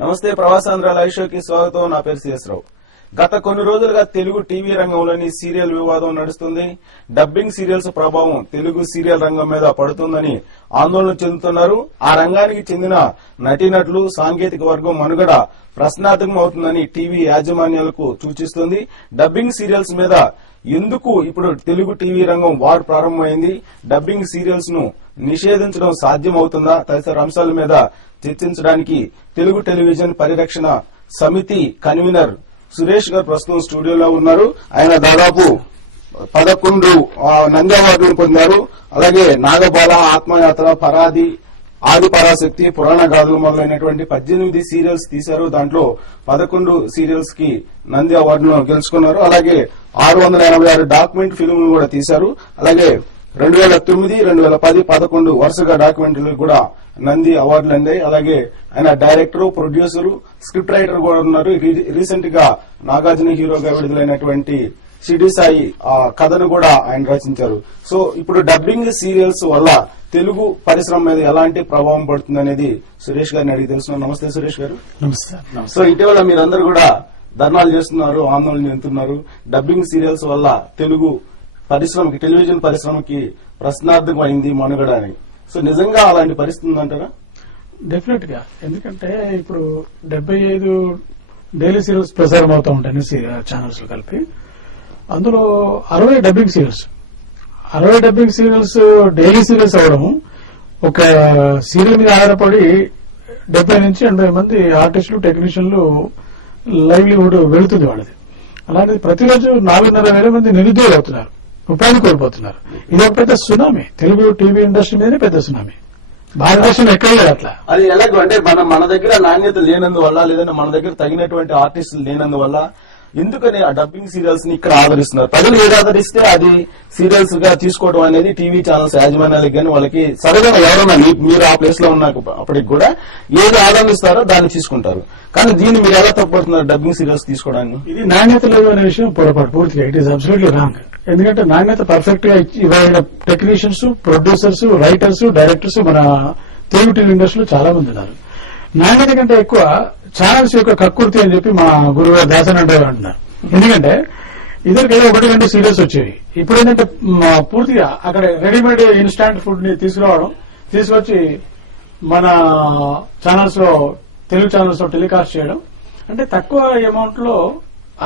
నమస్తే, ప్రవాసాంధ్ర లైవ్ షోకి స్వాగతం. నా పేరు సిఎస్ రావు. గత కొన్ని రోజులుగా తెలుగు టీవీ రంగంలోని సీరియల్ వివాదం నడుస్తుంది. డబ్బింగ్ సీరియల్స్ ప్రభావం తెలుగు సీరియల్ రంగం మీద పడుతుందని ఆందోళన చెందుతున్నారు. ఆ రంగానికి చెందిన నటీనటులు, సాంకేతిక వర్గం మనుగడ ప్రశ్నార్థకం అవుతుందని టీవీ యాజమాన్యాలకు సూచిస్తుంది. డబ్బింగ్ సీరియల్స్ మీద ఎందుకు ఇప్పుడు తెలుగు టీవీ రంగం వార్ ప్రారంభమైంది, డబ్బింగ్ సీరియల్స్ ను నిషేధించడం సాధ్యమవుతుందా తదితర అంశాల మీద చర్చించడానికి తెలుగు టెలివిజన్ పరిరక్షణ సమితి కన్వీనర్ సురేష్ గారు ప్రస్తుతం స్టూడియోలో ఉన్నారు. ఆయన దాదాపు 11 నంది అవార్డులు పొందారు. అలాగే నాగబాల, ఆత్మయాత్ర, పరాది, ఆది పరాశక్తి, పురాణ గాథలు మొదలైనటువంటి 18 సీరియల్స్ తీశారు. దాంట్లో 11 సీరియల్స్ కి నంది అవార్డును గెలుచుకున్నారు. అలాగే 686 డాక్యుమెంట్ ఫిల్మ్లు కూడా తీశారు. అలాగే 2009, 2010, 11 వరుసగా డాక్యుమెంటరీలు కూడా నంది అవార్డులు అందాయి. అలాగే ఆయన డైరెక్టర్, ప్రొడ్యూసర్, స్క్రిప్ట్ రైటర్ కూడా ఉన్నారు. రీసెంట్ గా నాగార్జున హీరోగా విడుదలైనటువంటి సిడి సాయి కథను కూడా ఆయన రచించారు. సో ఇప్పుడు డబ్బింగ్ సీరియల్స్ వల్ల తెలుగు పరిశ్రమ మీద ఎలాంటి ప్రభావం పడుతుంది అనేది సురేష్ గారిని అడిగి తెలుసుకున్నాం. నమస్తే సురేష్ గారు. నమస్తే. సో ఇటీవల మీరందరూ కూడా ధర్నాలు చేస్తున్నారు, ఆందోళన చెందుతున్నారు. డబ్బింగ్ సీరియల్స్ వల్ల తెలుగు పరిశ్రమకి, టెలివిజన్ పరిశ్రమకి ప్రశ్నార్థకం అయింది మనుగడ అని. సో నిజంగా అలాంటి పరిస్థితి ఉందంటారా? డెఫినెట్ గా. ఎందుకంటే ఇప్పుడు 75 డైలీ సీరియల్స్ ప్రసారం అవుతూ ఉంటాయి ఛానల్స్ లో కలిపి. అందులో 60 dubbing serials. 60 dubbing serials daily serials అవడము, ఒక సీరియల్ మీద ఆధారపడి 70 నుంచి 80 మంది ఆర్టిస్టులు, టెక్నీషియన్లు లైవ్లీహుడ్ వెళుతుంది వాళ్ళది. అలాంటిది ప్రతిరోజు 4,500 మంది నిరుద్యోగులు అవుతున్నారు, ఉపాధి కోల్పోతున్నారు. ఇది ఒక పెద్ద సునామీ, తెలుగు టీవీ ఇండస్ట్రీ మీదనే పెద్ద సునామీ. భారతదేశం ఎక్కడ లేదు అట్లా. అది ఎలాగో అంటే మన దగ్గర నాణ్యత లేనందువల్ల, లేదంటే మన దగ్గర తగినటువంటి ఆర్టిస్టులు లేనందువల్ల ఎందుకని ఆ డబ్బింగ్ సీరియల్స్ ని ఇక్కడ ఆదరిస్తున్నారు? ప్రజలు ఏది ఆదరిస్తే అది సీరియల్స్ గా తీసుకోవడం అనేది టీవీ ఛానల్స్ యాజమాన్యాలకు కానీ వాళ్ళకి సరదాగా ఎవరన్నా మీరు ఆ ప్లేస్ లో ఉన్న అప్పటికి కూడా ఏది ఆదరిస్తారో దాన్ని తీసుకుంటారు. కానీ దీన్ని మీరు ఎలా తప్పడుతున్నారు డబ్బింగ్ సీరియల్స్ తీసుకోవడానికి? ఇది నాణ్యత లేదు అనే విషయం పొరపాటు, పూర్తిగా ఇట్ ఈస్ అబ్సల్యూట్లీ రాంగ్. ఎందుకంటే నాణ్యత పర్ఫెక్ట్ గా ఇవాళ టెక్నీషియన్స్, ప్రొడ్యూసర్స్, రైటర్స్, డైరెక్టర్స్ మన తెలుగు టీవీ ఇండస్ట్రీలో చాలా మంది ఉన్నారు. నాణ్యత కంటే ఎక్కువ ఛానల్స్ యొక్క కక్కుర్తి అని చెప్పి మా గురుగారు దాసనంటే అంటున్నారు. ఎందుకంటే ఇద్దరికైనా 1-2 సీరియల్స్ వచ్చేవి. ఇప్పుడు ఏంటంటే పూర్తిగా అక్కడ రెడీమేడ్ ఇన్స్టాంట్ ఫుడ్ ని తీసుకురావడం, తీసుకొచ్చి మన ఛానల్స్ లో, తెలుగు ఛానల్స్ లో టెలికాస్ట్ చేయడం, అంటే తక్కువ అమౌంట్ లో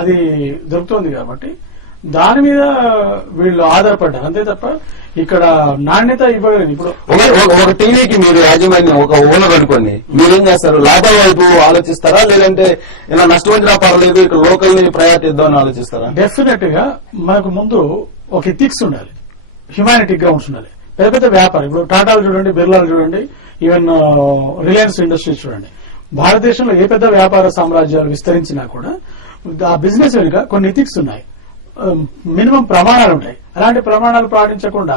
అది దొరుకుతుంది కాబట్టి దాని మీద వీళ్ళు ఆధారపడ్డారు. అంతే తప్ప ఇక్కడ నాణ్యత ఇవ్వలేదు. ఇప్పుడు ఒక టీవీకి మీరు యాజమాన్యం, ఒక ఓనర్ అనుకోండి, మీరేం చేస్తారు? లాభం వైపు ఆలోచిస్తారా, లేదంటే ఇలా నష్టం వచ్చినా పర్లేదు ఇక్కడ లోకల్ ని ప్రయారిటీ ఇద్దామని ఆలోచిస్తారా? డెఫినెట్ గా మనకు ముందు ఒక ఎథిక్స్ ఉండాలి, హ్యుమానిటీ గ్రౌండ్స్ ఉండాలి. పెద్ద పెద్ద వ్యాపారం, ఇప్పుడు టాటాలు చూడండి, బిర్లాలు చూడండి, ఈవెన్ రిలయన్స్ ఇండస్ట్రీస్ చూడండి. భారతదేశంలో ఏ పెద్ద వ్యాపార సామ్రాజ్యాలు విస్తరించినా కూడా ఆ బిజినెస్ వెనుక కొన్ని ఎథిక్స్ ఉన్నాయి, మినిమం ప్రమాణాలు ఉంటాయి. అలాంటి ప్రమాణాలు పాటించకుండా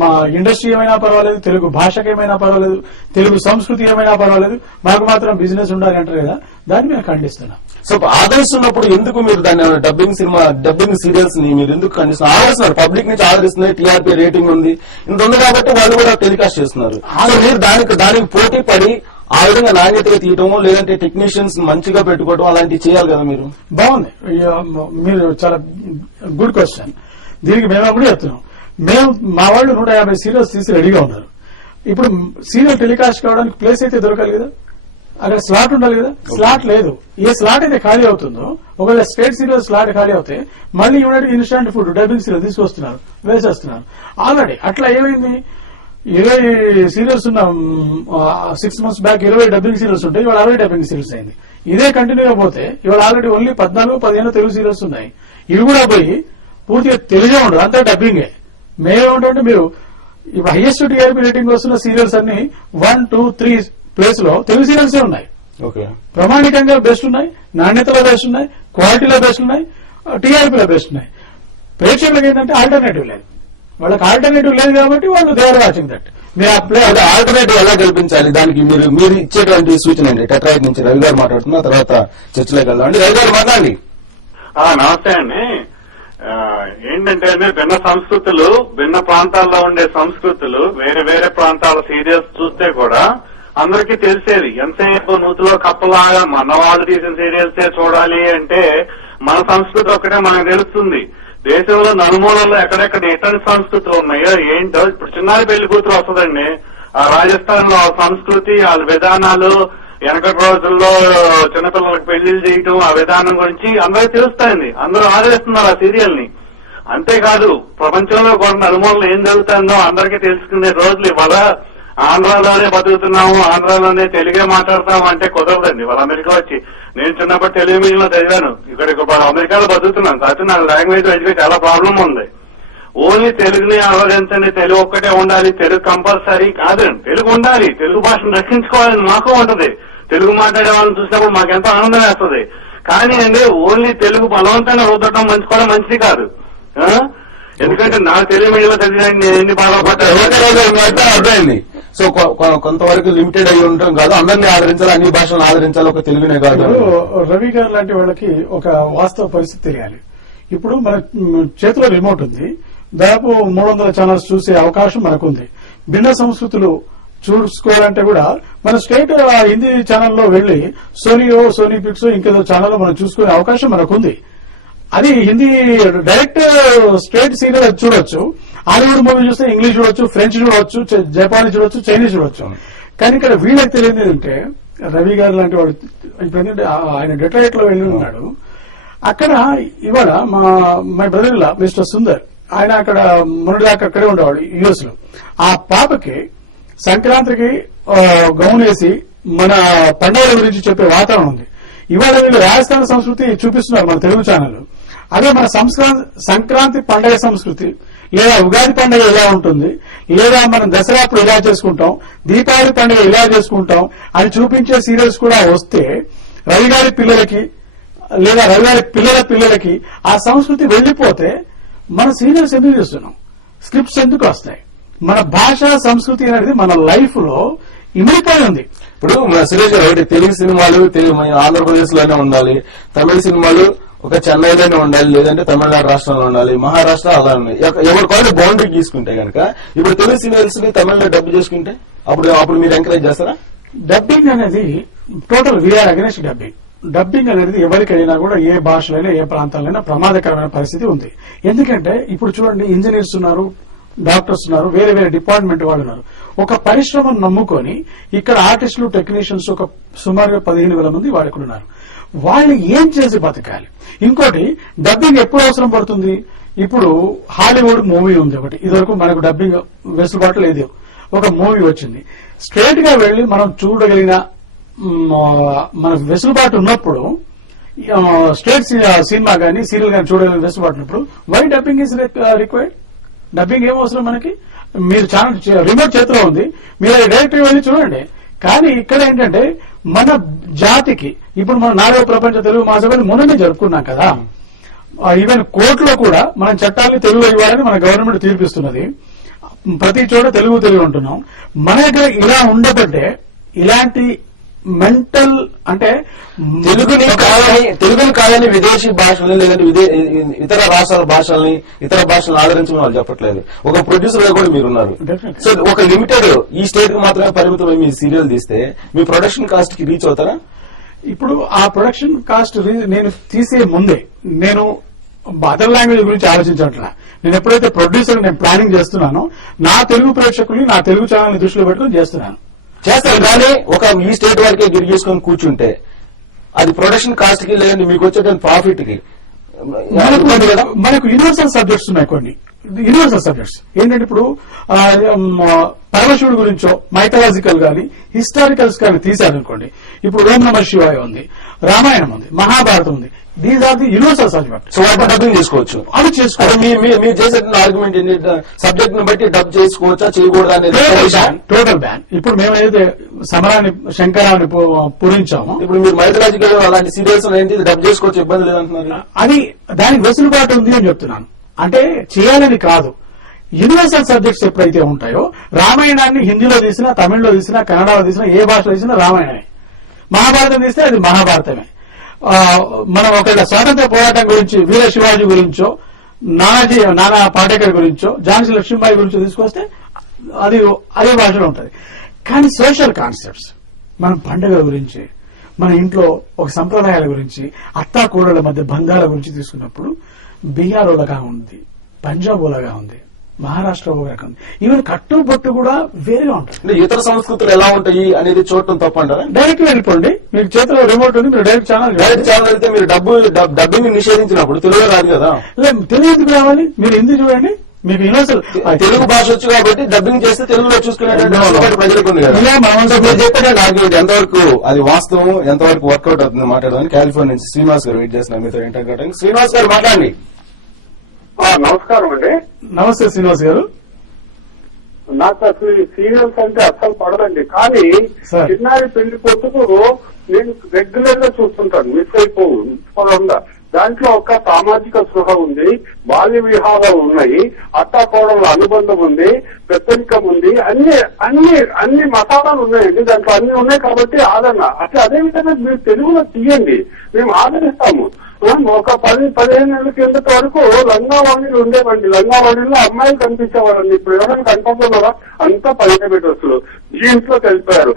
మా ఇండస్ట్రీ ఏమైనా పర్వాలేదు, తెలుగు భాషకి ఏమైనా పర్వాలేదు, తెలుగు సంస్కృతి ఏమైనా పర్వాలేదు, మాకు మాత్రం బిజినెస్ ఉండాలి అంటారు కదా, దాన్ని మేము ఖండిస్తున్నాం. సో ఆదరిస్తున్నప్పుడు ఎందుకు మీరు దాన్ని డబ్బింగ్ సీరియల్స్ ని మీరు ఎందుకు ఖండిస్తున్నారు? ఆదరిస్తున్నారు, పబ్లిక్ నుంచి ఆదరిస్తున్నారు, టీఆర్పీ రేటింగ్ ఉంది, ఇంత ఉంది కాబట్టి వాళ్ళు కూడా టెలికాస్ట్ చేస్తున్నారు. మీరు దానికి పోటీ పడి ఆ విధంగా నాణ్యతగా తీయటము, లేదంటే టెక్నీషియన్స్ మంచిగా పెట్టుకోవడం అలాంటివి చేయాలి కదా మీరు. బాగుంది, మీరు చాలా గుడ్ క్వశ్చన్. దీనికి మేము కూడా చెప్తున్నాం. మేము మా వాళ్ళు 150 సీరియల్స్ తీసి రెడీగా ఉన్నారు. ఇప్పుడు సీరియల్ టెలికాస్ట్ కావడానికి ప్లేస్ అయితే దొరకాలి కదా, అక్కడ స్లాట్ ఉండాలి కదా. స్లాట్ లేదు. ఏ స్లాట్ అయితే ఖాళీ అవుతుందో, ఒకవేళ స్టేట్ సీరియల్ స్లాట్ ఖాళీ అవుతే మళ్ళీ United instant food dubbing serial తీసుకొస్తున్నారు, వేసేస్తున్నారు. ఆల్రెడీ అట్లా ఏమైంది, 20 సీరియల్స్ ఉన్న 6 months బ్యాక్ 20 డబ్బింగ్ సీరియల్స్ ఉంటాయి, ఇవాళ 60 డబ్బింగ్ సీరియల్స్ అయింది. ఇదే కంటిన్యూ పోతే ఇవాళ ఆల్రెడీ ఓన్లీ 14-15 తెలుగు సీరియల్స్ ఉన్నాయి. ఇవి కూడా పోయి పూర్తిగా తెలుగే ఉండదు, అంతా డబ్బింగే. మేమేమంటే మీరు ఇప్పుడు హైయెస్ట్ టీఆర్పీ రేటింగ్ వస్తున్న సీరియల్స్ అన్ని 1, 2, 3 ప్లేస్ లో తెలుగు సీరియల్సే ఉన్నాయి. ప్రామాణికంగా బెస్ట్ ఉన్నాయి, నాణ్యతలో బెస్ట్ ఉన్నాయి, క్వాలిటీలో బెస్ట్ ఉన్నాయి, టీఆర్పీలో బెస్ట్ ఉన్నాయి. ప్రేక్షకులకు ఏంటంటే ఆల్టర్నేటివ్ లేదు. వాళ్ళకి ఆల్టర్నేటివ్ లేదు కాబట్టి వాళ్ళు they are watching that. Alternative ఎలా కల్పించాలి? దానికి మీరు ఇచ్చేటువంటి సూచన అండి. టెట్రాయిడ్ నుంచి రవి గారు మాట్లాడుతున్నా, తర్వాత చర్చలోకి వెళ్దాం అండి. రవి గారు మాట్లాడండి. నమస్తే అండి. ఏంటంటే భిన్న సంస్కృతులు, భిన్న ప్రాంతాల్లో ఉండే సంస్కృతులు, వేరే వేరే ప్రాంతాల సీరియల్స్ చూస్తే కూడా అందరికీ తెలిసేది. ఎంతసేపు నూతిలో కప్పలాగా మన వాళ్ళు తీసిన సీరియల్సే చూడాలి అంటే మన సంస్కృతి ఒక్కటే మనకు తెలుస్తుంది. దేశంలో నలుమూలల్లో ఎక్కడెక్కడ ఎటువంటి సంస్కృతులు ఉన్నాయో ఏంటో ఇప్పుడు చిన్నారి పెళ్లి కూతురు వస్తుందండి. ఆ రాజస్థాన్ లో ఆ సంస్కృతి, ఆ విధానాలు, వెనకటి రోజుల్లో చిన్నపిల్లలకు పెళ్లిళ్ళు చేయటం, ఆ విధానం గురించి అందరికీ తెలుస్తాయండి. అందరూ ఆదరిస్తున్నారు ఆ సీరియల్ ని. అంతేకాదు ప్రపంచంలో కూడా నలుమూలలో ఏం జరుగుతుందో అందరికీ తెలుసుకునే రోజులు ఇవాళ. ఆంధ్రాలోనే బతుకుతున్నాము, ఆంధ్రాలోనే తెలుగే మాట్లాడతాము అంటే కుదరదండి. వాళ్ళ అమెరికా వచ్చి, నేను చిన్నప్పుడు తెలుగు మీడియంలో చదివాను, ఇక్కడ అమెరికాలో బతుకుతున్నాను కాబట్టి నాకు లాంగ్వేజ్ వైజ్గా చాలా ప్రాబ్లం ఉంది. ఓన్లీ తెలుగుని ఆలోచించండి, తెలుగు ఒక్కటే ఉండాలి, తెలుగు కంపల్సరీ కాదండి. తెలుగు ఉండాలి, తెలుగు భాషను రక్షించుకోవాలని మాకు ఉంటది. తెలుగు మాట్లాడే వాళ్ళని చూసినప్పుడు మాకు ఎంతో ఆనందం వేస్తుంది. కానీ అండి ఓన్లీ తెలుగు బలవంతంగా రుద్దటం కూడా మంచిది కాదు. ఎందుకంటే నా తెలుగు మీడియంలో చదివాను, నేను ఎన్ని అర్థమైంది. సో కొంతవరకు లిమిటెడ్ అయి ఉండటం కాదు, అందరినీ ఆదరించాలి, అన్ని భాషలను ఆదరించాలి, ఒక తెలుగునే కాదు. రవి గారు లాంటి వాళ్ళకి ఒక వాస్తవ పరిస్థితి తెలియాలి. ఇప్పుడు మన చేతిలో రిమోట్ ఉంది, దాదాపు 300 ఛానల్స్ చూసే అవకాశం మనకుంది. భిన్న సంస్కృతులు చూసుకోవాలంటే కూడా మన స్టేట్ హిందీ ఛానల్లో వెళ్లి సోనీ పిక్స్ ఇంకేదో ఛానల్లో మనం చూసుకునే అవకాశం మనకుంది. అది హిందీ డైరెక్ట్ స్ట్రేట్ సీరియల్ చూడొచ్చు. హాలీవుడ్ మూవీ చూస్తే ఇంగ్లీష్ చూడొచ్చు, ఫ్రెంచ్ చూడొచ్చు, జపానీ చూడొచ్చు, చైనీస్ చూడొచ్చు. కానీ ఇక్కడ వీళ్ళకి తెలియదు ఏంటంటే రవి గారు లాంటి వాడు ఇప్పుడు ఏంటంటే ఆయన డెట్రాయిట్ లో వెళ్ళి ఉన్నాడు. అక్కడ ఇవాళ మా బ్రదర్ లా మిస్టర్ సుందర్, ఆయన అక్కడ మొన్నటిదాకా అక్కడే ఉండేవాడు యుఎస్ లో. ఆ పాపకి సంక్రాంతికి గౌన్ వేసి మన పండుగల గురించి చెప్పే వాతావరణం ఉంది. ఇవాళ వీళ్ళు రాజస్థాన్ సంస్కృతి చూపిస్తున్నారు మన తెలుగు ఛానల్. అదే మన సంక్రాంతి పండుగ సంస్కృతి, లేదా ఉగాది పండుగ ఎలా ఉంటుంది, లేదా మనం దసరా అప్పుడు ఇలా చేసుకుంటాం, దీపావళి పండుగ ఇలా చేసుకుంటాం అని చూపించే సీరియల్స్ కూడా వస్తే రవి గారి పిల్లలకి లేదా రవి గారి పిల్లలకి ఆ సంస్కృతి వెళ్లిపోతే మన సీరియల్స్ ఎందుకు చేస్తున్నాం, స్క్రిప్ట్స్ ఎందుకు వస్తాయి? మన భాష సంస్కృతి అనేది మన లైఫ్ లో ఇమిడిపోయి ఉంది. ఇప్పుడు మన సురేష్ గారు ఒకటి తెలుగు సినిమాలు ఆంధ్రప్రదేశ్ లోనే ఉండాలి, తమిళ సినిమాలు ఒక చెన్నైలోనే ఉండాలి, లేదంటే తమిళనాడు రాష్ట్రంలో ఉండాలి, మహారాష్ట్ర అలా ఉన్నాయి. ఎవరికైనా బౌండరీ గీసుకుంటే కనుక ఇప్పుడు తెలుగు సీరియల్స్ ని తమిళలో డబ్బు చేసుకుంటే అప్పుడు మీరు ఎంకరేజ్ చేస్తారా? డబ్బింగ్ అనేది total we are against dubbing. Dubbing అనేది ఎవరికైనా కూడా ఏ భాషలైనా ఏ ప్రాంతాలైనా ప్రమాదకరమైన పరిస్థితి ఉంది. ఎందుకంటే ఇప్పుడు చూడండి, ఇంజనీర్స్ ఉన్నారు, డాక్టర్స్ ఉన్నారు, వేరే వేరే డిపార్ట్మెంట్ వాళ్ళు ఉన్నారు. ఒక పరిశ్రమను నమ్ముకొని ఇక్కడ ఆర్టిస్టులు, టెక్నీషియన్స్ ఒక సుమారుగా 15,000 మంది వాళ్ళు ఇక్కడ ఉన్నారు. వాళ్ళు ఏం చేసి బతకాలి? ఇంకోటి, డబ్బింగ్ ఎప్పుడు అవసరం పడుతుంది? ఇప్పుడు హాలీవుడ్ మూవీ ఉంది ఒకటి, ఇదివరకు మనకు డబ్బింగ్ వెసులుబాటు లేదు. ఒక మూవీ వచ్చింది, స్ట్రైట్ గా వెళ్లి మనం చూడగలిగిన మన వెసులుబాటు ఉన్నప్పుడు, స్ట్రైట్ సినిమా గానీ సీరియల్ గానీ చూడగలిగిన వెసులుబాటు ఉన్నప్పుడు why dubbing is required? Dubbing ఏం అవసరం మనకి? మీరు ఛానల్ రిమోట్ చేతిలో ఉంది, మీరు డైరెక్ట్ వెళ్ళి చూడండి. కానీ ఇక్కడ ఏంటంటే మన జాతికి ఇప్పుడు మన 4వ ప్రపంచ తెలుగు మహాసభని మొన్ననే జరుపుకున్నాం కదా. ఈవెన్ కోర్టులో కూడా మనం చట్టాన్ని తెలుగు ఇవ్వాలని మన గవర్నమెంట్ తీర్పిస్తున్నది. ప్రతి చోట తెలుగు అంటున్నాం. మన దగ్గర ఇలా ఉండబట్టే ఇలాంటి మెంటల్ అంటే తెలుగుని కాదని విదేశీ భాషల్ని లేదంటే ఇతర రాష్ట్రాల భాషల్ని ఇతర భాషలను ఆదరించడం వాళ్ళు చెప్పట్లేదు. ఒక ప్రొడ్యూసర్ గా కూడా మీరున్నారు. సో ఒక లిమిటెడ్ ఈ స్టేట్ కు మాత్రమే పరిమితమై మీ సీరియల్ తీస్తే మీ ప్రొడక్షన్ కాస్ట్ కి రీచ్ అవుతారా? ఇప్పుడు ఆ ప్రొడక్షన్ కాస్ట్ నేను తీసే ముందే నేను అదర్ లాంగ్వేజ్ గురించి ఆలోచించట్లా. నేను ఎప్పుడైతే ప్రొడ్యూసర్ నేను ప్లానింగ్ చేస్తున్నానో నా తెలుగు ప్రేక్షకుల్ని నా తెలుగు ఛానల్ ని దృష్టిలో పెట్టుకుని చేస్తాను. కానీ ఒక ఈ స్టేట్ వరకే గిరిగేసుకొని కూర్చుంటే అది ప్రొడక్షన్ కాస్ట్ కి లేదంటే మీకు వచ్చేటువంటి ప్రాఫిట్ కి మనకు యూనివర్సల్ సబ్జెక్ట్స్ ఉన్నాయి. కొన్ని యూనివర్సల్ సబ్జెక్ట్స్ ఏంటంటే ఇప్పుడు పరమశివుడి గురించో మైథలాజికల్ గానీ హిస్టారికల్స్ కానీ తీశారనుకోండి. ఇప్పుడు ఓం నమః శివాయ ఉంది, రామాయణం ఉంది, మహాభారతం ఉంది. These are the universal subject. So వాటి డబ్బింగ్ చేసుకోవచ్చు. అది చేసుకోవాలి. మీరు చేసే ఆర్గ్యుమెంట్ ఏంటంటే సబ్జెక్ట్ ని బట్టి డబ్ చేసుకోవచ్చా చేయకూడదా అనేది టోటల్ బ్యాన్. ఇప్పుడు మేము ఏదైతే సమరాన్ని శంకరాన్ని పూరించామో, ఇప్పుడు మీరు మైథలాజికల్ అలాంటి సీరియల్స్ ఏంటి డబ్ చేసుకోవచ్చు, ఇబ్బంది లేదంటున్నారు. అది దానికి వెసులుబాటు ఉంది అని చెప్తున్నాను. అంటే చేయాలని కాదు. యూనివర్సల్ సబ్జెక్ట్స్ ఎప్పుడైతే ఉంటాయో, రామాయణాన్ని హిందీలో తీసినా, తమిళ్లో తీసినా, కన్నడలో తీసినా, ఏ భాషలో తీసినా రామాయణమే. మహాభారతం తీస్తే అది మహాభారతమే. మనం ఒకవేళ స్వాతంత్ర పోరాటం గురించి వీర శివాజీ గురించో, నానా పాటేకర్ గురించో, ఝాన్సీ లక్ష్మీబాయి గురించో తీసుకొస్తే అది అదే భాషలో ఉంటుంది. కానీ సోషల్ కాన్సెప్ట్స్, మన పండుగల గురించి, మన ఇంట్లో ఒక సంప్రదాయాల గురించి, అత్తా కూడళ్ల మధ్య బంధాల గురించి తీసుకున్నప్పుడు బీహార్ ఓలాగా ఉంది, పంజాబ్ ఓలాగా ఉంది, మహారాష్ట్ర ఒక రకం, ఈవెన్ కట్టుబొట్టు కూడా వేరుగా ఉంటుంది. అంటే ఇతర సంస్కృతులు ఎలా ఉంటాయి అనేది చూడటం తప్పంటారా? డైరెక్ట్ వెళ్ళిపోండి, మీకు చేతిలో రిమోట్ ఉంది, మీరు డైరెక్ట్ ఛానల్ అయితే మీరు డబ్బింగ్ నిషేధించినప్పుడు తెలుగు రాదు కదా? తెలుగు ఎందుకు రావాలి? మీరు హిందీ చూడండి, మీకు యూనివర్సల్ తెలుగు భాష వచ్చు కాబట్టి డబ్బింగ్ చేస్తే తెలుగులో చూసుకునేటువంటి ప్రజలకు ఉంది కదా. మీరు చెప్పండి నాకు ఎంతవరకు అది వాస్తవం, ఎంతవరకు వర్కౌట్ అవుతుంది మాట్లాడదాన్ని కాలిఫోర్నియా నుంచి శ్రీనివాస్ గారు వెయిట్ చేస్తున్నారు మీతో ఇంటర్వ్యూ. శ్రీనివాస్ గారు మాట్లాడండి. నమస్కారం అండి. నమస్తే శ్రీనివాస్ గారు. నాకు అసలు ఈ సీరియల్స్ అంటే అస్సలు పడదండి, కానీ సార్. చిన్నారి పెళ్లి కొట్టుకు నేను రెగ్యులర్ గా చూస్తుంటాను, మిస్ అయిపోకుండా. దాంట్లో ఒక సామాజిక స్పృహ ఉంది, బాల్య వివాహాలు ఉన్నాయి, అత్తాకోడళ్ళ అనుబంధం ఉంది, పెద్దరికం ఉంది, అన్ని మసాలాలు ఉన్నాయండి దాంట్లో, అన్ని ఉన్నాయి కాబట్టి ఆదరణ. అట్లా అదే విధంగా మీరు తెలుగులో తీయండి, మేము ఆదరిస్తాము. ఒక 10-15 ఏళ్ల కిందట వరకు లంగావాణిలు ఉండేవండి, లంగావాణిలో అమ్మాయిలు కనిపించేవారండి. ఇప్పుడు ఎవరైనా కనిపించగలరా? అంతా పైన జీన్స్ లో కలిపారు.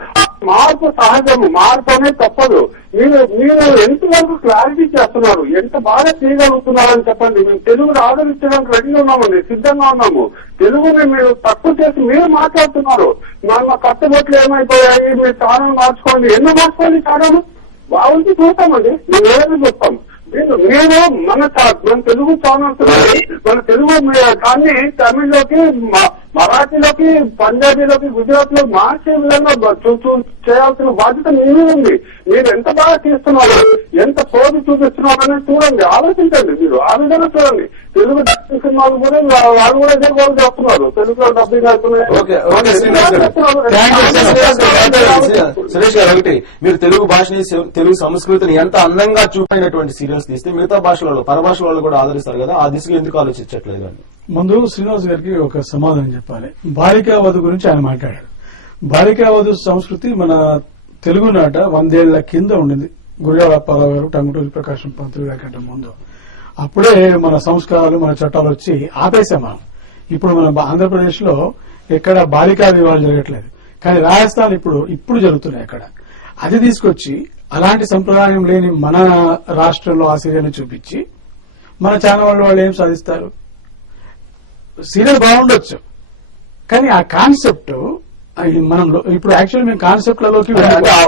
మార్పు సహజము, మార్పు అనేది తప్పదు. మీరు ఎంతవరకు క్లారిటీ చేస్తున్నారు, ఎంత బాగా చేయగలుగుతున్నారని చెప్పండి. మేము తెలుగును ఆదరించడానికి రెడీ ఉన్నామండి, సిద్ధంగా ఉన్నాము. తెలుగుని మీరు తక్కువ చేసి మీరు మాట్లాడుతున్నారు. మా కట్టుబొట్లు ఏమైపోయాయి, మీరు ఛానల్ మార్చుకోండి. ఎన్నో మార్చుకోండి ఛానల్, బాగుంది చూస్తామండి, మేము ఏదైనా చూస్తాం. నేను మన తెలుగు ఛానల్స్, మన తెలుగు దాన్ని తమిళ్లోకి, మరాఠీలోకి, పంజాబీలోకి, గుజరాత్ లో మార్చే విధంగా చేయాల్సిన బాధ్యత మీరే ఉంది. మీరు ఎంత బాగా తీస్తున్నారు, ఎంత సోది చూపిస్తున్నారు అనేది చూడండి, ఆలోచించండి. మీరు ఆ విధంగా చూడండి. తెలుగు సినిమాలు కూడా వాళ్ళు కూడా ఇదే గోల్ చేస్తున్నారు, తెలుగులో డబ్బింగ్ సురేష్ గారు, ఒకటి మీరు తెలుగు భాషని, తెలుగు సంస్కృతిని ఎంత అందంగా చూపినటువంటి సీరియల్స్ తీస్తే మిగతా భాషలలో, పరభాషల వాళ్ళు కూడా ఆదరిస్తారు కదా, ఆ దిశగా ఎందుకు ఆలోచించట్లేదు? కానీ ముందు శ్రీనివాస్ గారికి ఒక సమాధానం చెప్పాలి. బాలికా వధు గురించి ఆయన మాట్లాడారు. బాలికా వధు సంస్కృతి మన తెలుగునాట 100 ఏళ్ల కింద ఉండింది. గురజాడ అప్పారావు గారు, టంగుటూరి ప్రకాశం పంతులు గారి కంటే ముందు. అప్పుడే మన సంస్కారాలు, మన చట్టాలు వచ్చి ఆపేశాం మనం. ఇప్పుడు మన ఆంధ్రప్రదేశ్ లో ఎక్కడ బాలికా వివాహాలు జరగట్లేదు, కానీ రాజస్థాన్ ఇప్పుడు జరుగుతున్నాయి అక్కడ. అది తీసుకొచ్చి అలాంటి సంప్రదాయం లేని మన రాష్ట్రంలో ఆ సీరియల్ని చూపించి మన ఛానల్ వాళ్ళు ఏం సాధిస్తారు? సీరియల్ బాగుండొచ్చు, కానీ ఆ కాన్సెప్ట్ మనం ఇప్పుడు యాక్చువల్ మేము కాన్సెప్ట్లలోకి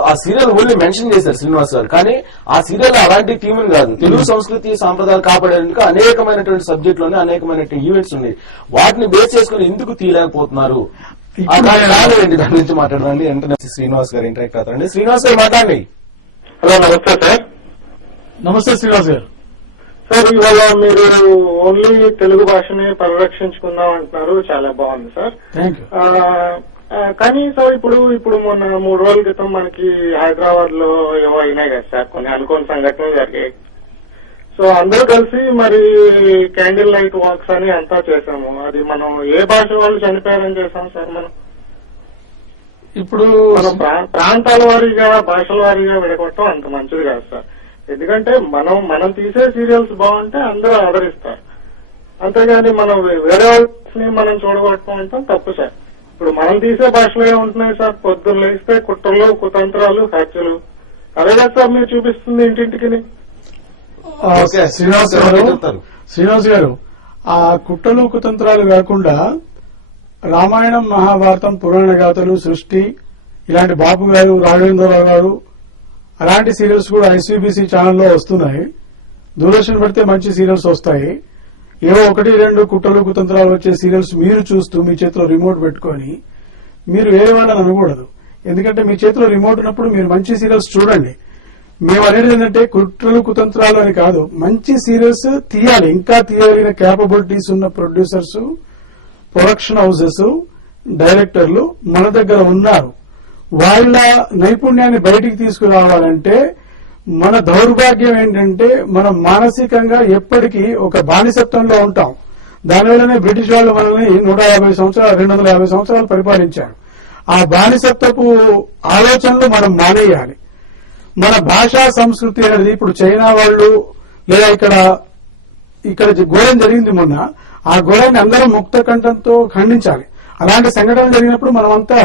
ఆ సీరియల్ ఓన్లీ మెన్షన్ చేశారు శ్రీనివాస్ గారు, కానీ ఆ సీరియల్ అలాంటి థీమ్ కాదు. తెలుగు సంస్కృతి సాంప్రదాయాలు కాపాడేందుకు అనేకమైనటువంటి సబ్జెక్టులోనే అనేకమైనటువంటి ఈవెంట్స్ ఉన్నాయి. వాటిని బేస్ చేసుకుని ఎందుకు తీయలేకపోతున్నారు? దాని నుంచి మాట్లాడండి. వెంటనే శ్రీనివాస్ గారు ఇంటరాక్ట్ అవుతారండి. శ్రీనివాస్ గారు మాట్లాడండి. హలో, నమస్తే సార్. నమస్తే శ్రీనివాస్ గారు. సార్, ఇవాళ మీరు ఓన్లీ తెలుగు భాషని పరిరక్షించుకుందాం అంటున్నారు, చాలా బాగుంది సార్. Thank you. కానీ సార్ ఇప్పుడు మొన్న 3 రోజుల క్రితం మనకి హైదరాబాద్ లో ఏవో అయినాయి కదా సార్, కొన్ని అనుకోని సంఘటనలు జరిగాయి. సో అందరూ కలిసి మరి క్యాండిల్ లైట్ వాక్స్ అని అంతా చేశాము. అది మనం ఏ భాష వాళ్ళు చనిపోయారని చేశాం సార్. మనం ఇప్పుడు మనం ప్రాంతాల వారీగా, భాషల వారీగా విడగొట్టడం అంత మంచిది కాదు సార్. ఎందుకంటే మనం తీసే సీరియల్స్ బాగుంటే అందరూ ఆదరిస్తారు, అంతేగాని మనం వేరే వాళ్ళని మనం చూడగొట్టడం అంటాం తప్పు సార్. ఇప్పుడు మనం తీసే భాషలో ఏముంటున్నాయి సార్? పొద్దున్న లేస్తే కుట్రలు, కుతంత్రాలు, హత్యలు, అదే కదా సార్ మీరు చూపిస్తుంది ఇంటింటికి. శ్రీనివాస్ గారు, ఆ కుట్రలు కుతంత్రాలు కాకుండా రామాయణం, మహాభారతం, పురాణ గాథలు, సృష్టి, ఇలాంటి బాపు గారు, రాఘవేంద్రరావు గారు అలాంటి సీరియల్స్ కూడా ఐసీబీసీ ఛానల్లో వస్తున్నాయి. దూరదర్శన్ పడితే మంచి సీరియల్స్ వస్తాయి. ఏవో 1-2 కుట్రలు కుతంత్రాలు వచ్చే సీరియల్స్ మీరు చూస్తూ మీ చేతిలో రిమోట్ పెట్టుకొని మీరు వేరే వాళ్ళని అనకూడదు. ఎందుకంటే మీ చేతిలో రిమోట్ ఉన్నప్పుడు మీరు మంచి సీరియల్స్ చూడండి. మేము అనేది ఏంటంటే కుట్రలు కుతంత్రాలు అని కాదు, మంచి సీరియల్స్ తీయాలి. ఇంకా తీయగలిగిన క్యాపబిలిటీస్ ఉన్న ప్రొడ్యూసర్స్, ప్రొడక్షన్ హౌసెస్, డైరెక్టర్లు మన దగ్గర ఉన్నారు. వాళ్ళ నైపుణ్యాన్ని బయటికి తీసుకురావాలంటే మన దౌర్భాగ్యం ఏంటంటే మనం మానసికంగా ఎప్పటికీ ఒక బానిసత్వంలో ఉంటాం. దానివల్లనే బ్రిటిష్ వాళ్ళు మనల్ని 150 సంవత్సరాలు, 250 సంవత్సరాలు పరిపాలించారు. ఆ బానిసత్వపు ఆలోచనలు మనం మానేయాలి. మన భాషా సంస్కృతి అనేది ఇప్పుడు చైనా వాళ్ళు లేదా ఇక్కడ ఘోరం జరిగింది మొన్న, ఆ ఘోరాన్ని అందరం ముక్త కంఠంతో ఖండించాలి. అలాంటి సంఘటనలు జరిగినప్పుడు మనమంతా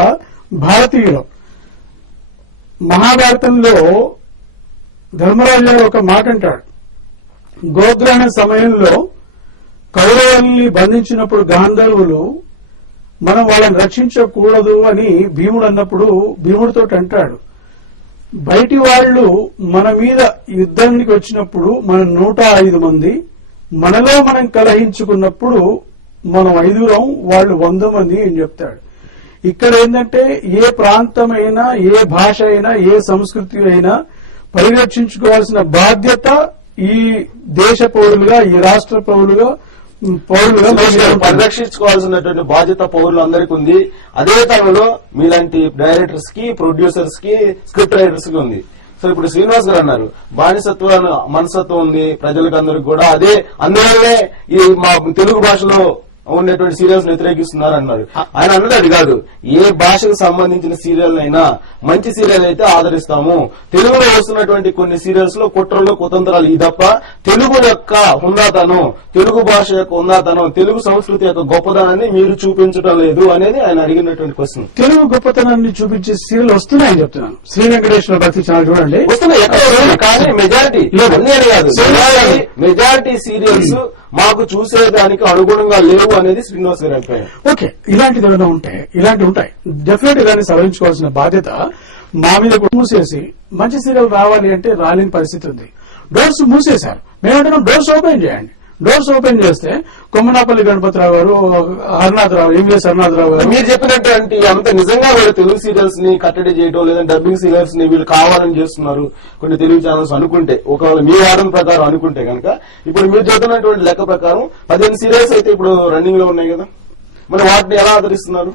భారతీయులు మహాభారతంలో ధర్మరాజు గారు ఒక మాట అంటాడు. గోగ్రహణ సమయంలో కౌరవుల్ని బంధించినప్పుడు గాంధర్వులు మనం వాళ్ళని రక్షించకూడదు అని భీముడు అన్నప్పుడు భీముడితో అంటాడు, బయటి వాళ్ళు మన మీద యుద్ధానికి వచ్చినప్పుడు మనం 105 మంది, మనలో మనం కలహించుకున్నప్పుడు మనం 5 వాళ్ళు 100 మంది అని చెప్తాడు. ఇక్కడ ఏంటంటే ఏ ప్రాంతమైనా, ఏ భాష అయినా, ఏ సంస్కృతి అయినా పరిరక్షించుకోవాల్సిన బాధ్యత ఈ దేశ పౌరులుగా, ఈ రాష్ట్ర పౌరులుగా పరిరక్షించుకోవాల్సినటువంటి బాధ్యత పౌరులందరికీ ఉంది. అదే తరంలో మీలాంటి డైరెక్టర్స్ కి, ప్రొడ్యూసర్స్ కి, స్క్రిప్ట్ రైటర్స్ కి ఉంది. సో ఇప్పుడు శ్రీనివాస్ గారు అన్నారు బానిసత్వ మనస్తత్వం ఉంది ప్రజలకు అందరికి కూడా, అదే అందువల్లే ఈ మా తెలుగు భాషలో ఉండేటువంటి సీరియల్స్ వ్యతిరేకిస్తున్నారు అన్నారు. ఆయన అన్నది అది కాదు, ఏ భాషకు సంబంధించిన సీరియల్ అయినా మంచి సీరియల్ అయితే ఆదరిస్తాము. తెలుగులో వస్తున్నటువంటి కొన్ని సీరియల్స్ లో కుట్రలు కుతంత్రాలు ఈ తప్ప తెలుగు యొక్క హుందాతనం, తెలుగు భాష యొక్క హుందాతనం, తెలుగు సంస్కృతి యొక్క గొప్పదనాన్ని మీరు చూపించడం లేదు అనేది ఆయన అడిగినటువంటి క్వశ్చన్. తెలుగు గొప్పతనాన్ని చూపించే సీరియల్ వస్తున్నాయని చెప్తున్నాను. శ్రీ వెంకటేశ్వర భక్తి ఛానల్ చూడండి వస్తున్నాయి, కానీ మెజారిటీ కాదు, మెజారిటీ సీరియల్స్ మాకు చూసేదానికి అనుగుణంగా లేవు అనేది శ్రీనివాస్ గారి అభిప్రాయం. ఓకే, ఇలాంటిది ఏమైనా ఉంటే ఇలాంటివి ఉంటాయి, డెఫినెట్ దాన్ని సవరించుకోవాల్సిన బాధ్యత మా మీద మూసేసి మంచి సీరియల్ రావాలి అంటే రాలేని పరిస్థితి ఉంది. డోర్స్ మూసేశారు, మేమంటున్నాం డోర్స్ ఓపెన్ చేయండి. డోర్స్ ఓపెన్ చేస్తే కొమ్మనాపల్లి గణపతిరావు గారు, హరినాథరావు, ఎంవిఎస్ హరినాథరావు గారు మీరు చెప్పినటువంటి అంత నిజంగా వీళ్ళు తెలుగు సీరియల్స్ ని కట్టడి చేయడం లేదంటే డబ్బింగ్ సీరియల్స్ ని వీళ్ళు కావాలని చేస్తున్నారు కొన్ని తెలుగు ఛానల్స్ అనుకుంటే, ఒకవేళ మీ వాదన ప్రకారం అనుకుంటే కనుక ఇప్పుడు మీరు చెబుతున్నటువంటి లెక్క ప్రకారం 15 సీరియల్స్ అయితే ఇప్పుడు రన్నింగ్ లో ఉన్నాయి కదా, మరి వాటిని ఎలా ఆదరిస్తున్నారు?